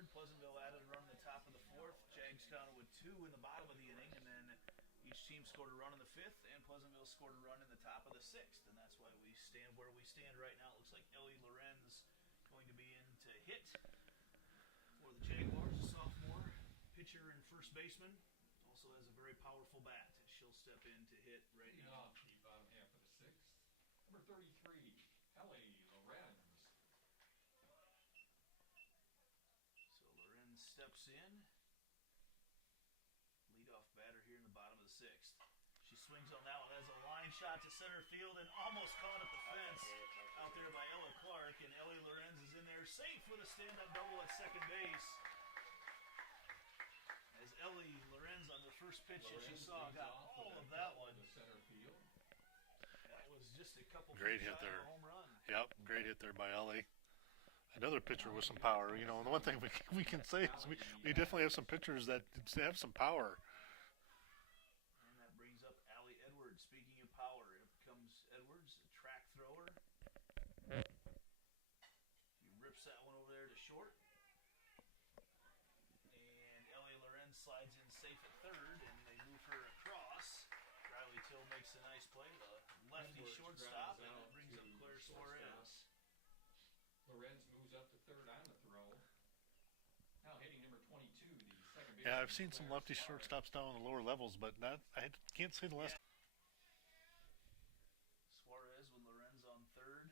Pleasantville added a run in the top of the 4th. Jags counted with 2 in the bottom of the inning, and then each team scored a run in the 5th, and Pleasantville scored a run in the top of the 6th, and that's why we stand where we stand right now. It looks like Ellie Lorenz going to be in to hit for the Jaguars, a sophomore pitcher and first baseman. Also has a very powerful bat. She'll step in to hit right now. Off the bottom half of steps in. Leadoff batter here in the bottom of the 6th. She swings on that one. That's a line shot to center field and almost caught at the fence out there by Ella Clark. And Ellie Lorenz is in there safe with a stand-up double at second base. As Ellie Lorenz on the first pitch that she saw got all of that one. That was just a couple Great feet hit shy of there. a home run. Yep, great hit there by Ellie. Another pitcher with some power. You know, and the one thing we can say is we definitely have some pitchers that have some power. And that brings up Allie Edwards. Speaking of power, here comes Edwards, a track thrower. He rips that one over there to short. And Ellie Lorenz slides in safe at third, and they move her across. Riley Till makes a nice play, the lefty shortstop, and that brings up Claire Suarez. Lorenz moves up to third on the throw. Now hitting number 22, the second base. Yeah, I've seen some lefty shortstops down on the lower levels, but I can't say the last. Suarez with Lorenz on third.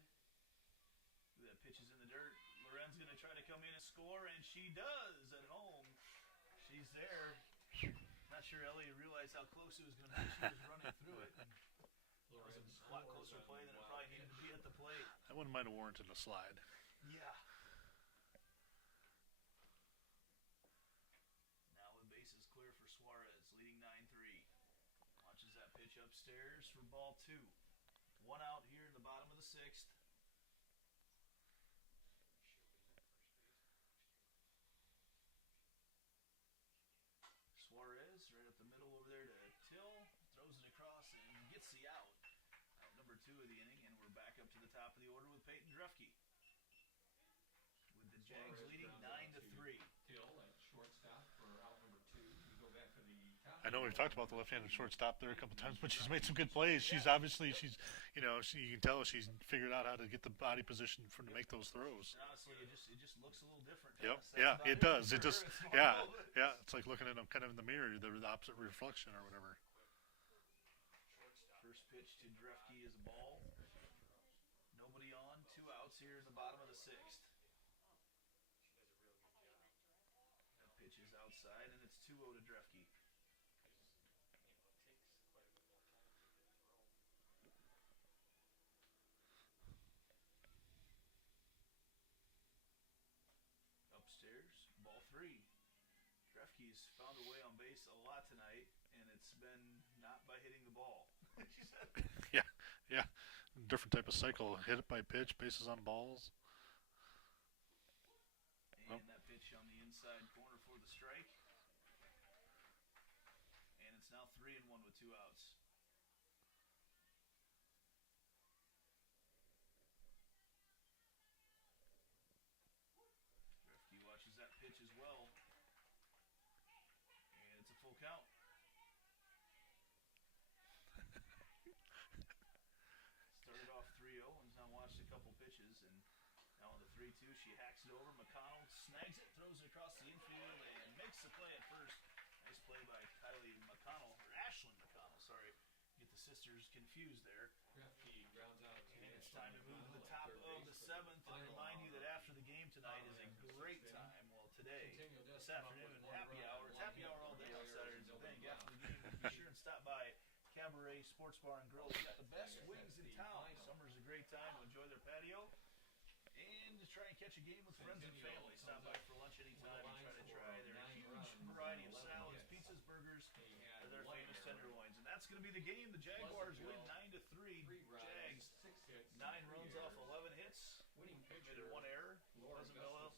That pitch is in the dirt. Lorenz going to try to come in and score, and she does at home. She's there. Not sure Ellie realized how close it was going to be. She was running through it. It was a lot closer play than it probably needed to be at the plate. That one might have warranted a slide. Yeah. Now the base is clear for Suarez, leading 9-3. Launches that pitch upstairs for ball 2. 1 out here in the bottom of the 6th. Suarez right up the middle over there to Till, throws it across and gets the out. Out number 2 of the inning, and we're back up to the top of the order with Peyton Drefke. With the Jags leading 9-3. Till at shortstop for out number 2. We go back to the top. I know we've talked about the left-handed shortstop there a couple times, but she's made some good plays. She's obviously you can tell she's figured out how to get the body position to make those throws. And honestly, it just looks a little different. Yep. That's Yeah, about it does. It for just her. It's yeah, normal. yeah. It's like looking at them kind of in the mirror, the opposite reflection or whatever. First pitch to Drefke is a ball. Nobody on. 2 outs here in the bottom of the 6th. That pitch is outside, and it's 2-0 to Drefke. Upstairs, ball 3. Drefke's found her way on base a lot tonight, and it's been not by hitting the ball. She said. Yeah. Different type of cycle. Hit it by pitch, bases on balls. And that pitch on the inside corner for the strike. And it's now 3-1 with 2 outs. Drefke watches that pitch as well. And it's a full count. Started off 3-0 and has now watched a couple pitches. And now on the 3-2, she hacks it over. McConnell snags it, throws it across the infield, and makes the play at first. Nice play by Kylie McConnell, or Ashlyn McConnell, sorry. Get the sisters confused there. Drefke grounds out to And it's time to move to the top of the 7th and remind you that after the game tonight is a great time. Well, today, this afternoon, happy hour. It's happy hour all day on Saturdays. I think after the game, be sure and stop by Cabaret Sports Bar and Grill. They got the best wings in town. Summer's a great time to enjoy their patio and to try and catch a game with friends and family. Stop by for lunch anytime and try their huge variety of salads, pizzas, burgers, or their famous tenderloins. And that's going to be the game. The Jaguars win 9-3. Jags 9 runs off 11 hits. Committed 1 error. Pleasantville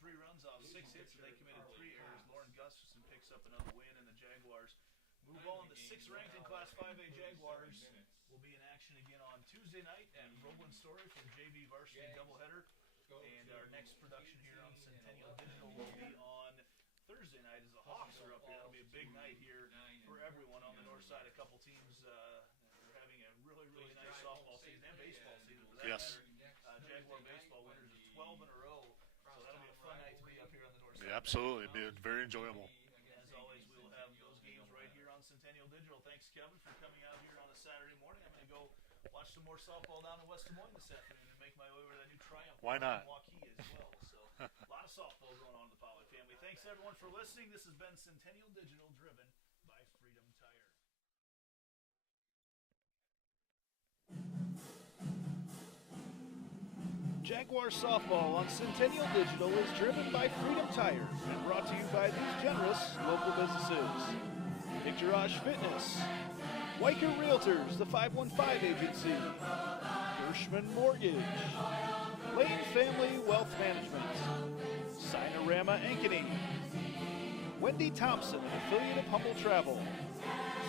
3 runs off 6 hits, and they committed 3 errors. Lauren Gustafson picks up another win, and the Jaguars move on. The 6th ranked in Class 5A Jaguars will be in action again on Tuesday night at Roland Story for the JV varsity doubleheader. And our next production here on Centennial Digital will be on Thursday night as the Hawks are up here. That'll be a big night here for everyone on the north side. A couple teams are having a really, really nice softball season and baseball season. For that Yes. matter. Jaguar baseball winners of 12 in a row. So that'll be a fun night to be up here on the north side. Yeah, absolutely. It'd be very enjoyable. As always, we will have those games right here on Centennial Digital. Thanks, Kevin, for coming out here on a Saturday morning. I'm going to go watch some more softball down in West Des Moines this afternoon and make my way over to that new Triumph Why not? in Waukee as well. So A lot of softball going on in the Pollock family. Thanks everyone for listening. This has been Centennial Digital, driven by Freedom Tire. Jaguar softball on Centennial Digital is driven by Freedom Tire and brought to you by these generous local businesses: Picturage Fitness, Weicker Realtors, the 515 Agency, Gershman Mortgage, Lane Family Wealth Management, Sinorama Ankeny, Wendy Thompson, an affiliate of Humble Travel,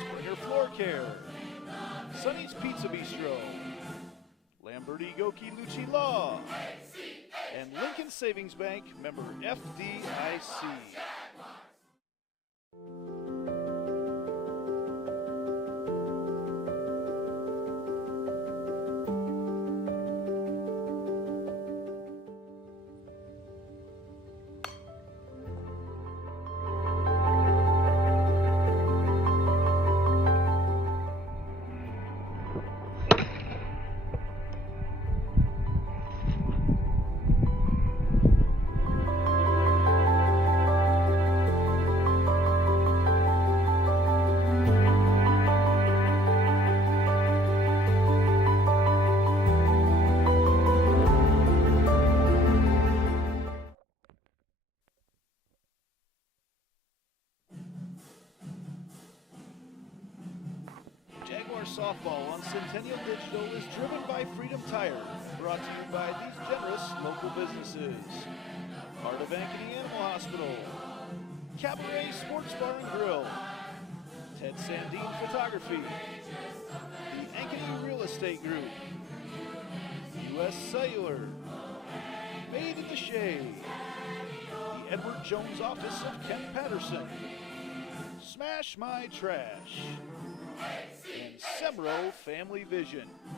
Springer Floor Care, Sonny's Pizza Bistro, Lamberti Goki Lucci Law, and Lincoln Savings Bank, member FDIC. Softball on Centennial Digital is driven by Freedom Tire, brought to you by these generous local businesses: Heart of Ankeny Animal Hospital, Cabaret Sports Bar and Grill, Ted Sandine Photography, the Ankeny Real Estate Group, U.S. Cellular, Made in the Shade, the Edward Jones Office of Ken Patterson, Smash My Trash, and Semro Family Vision.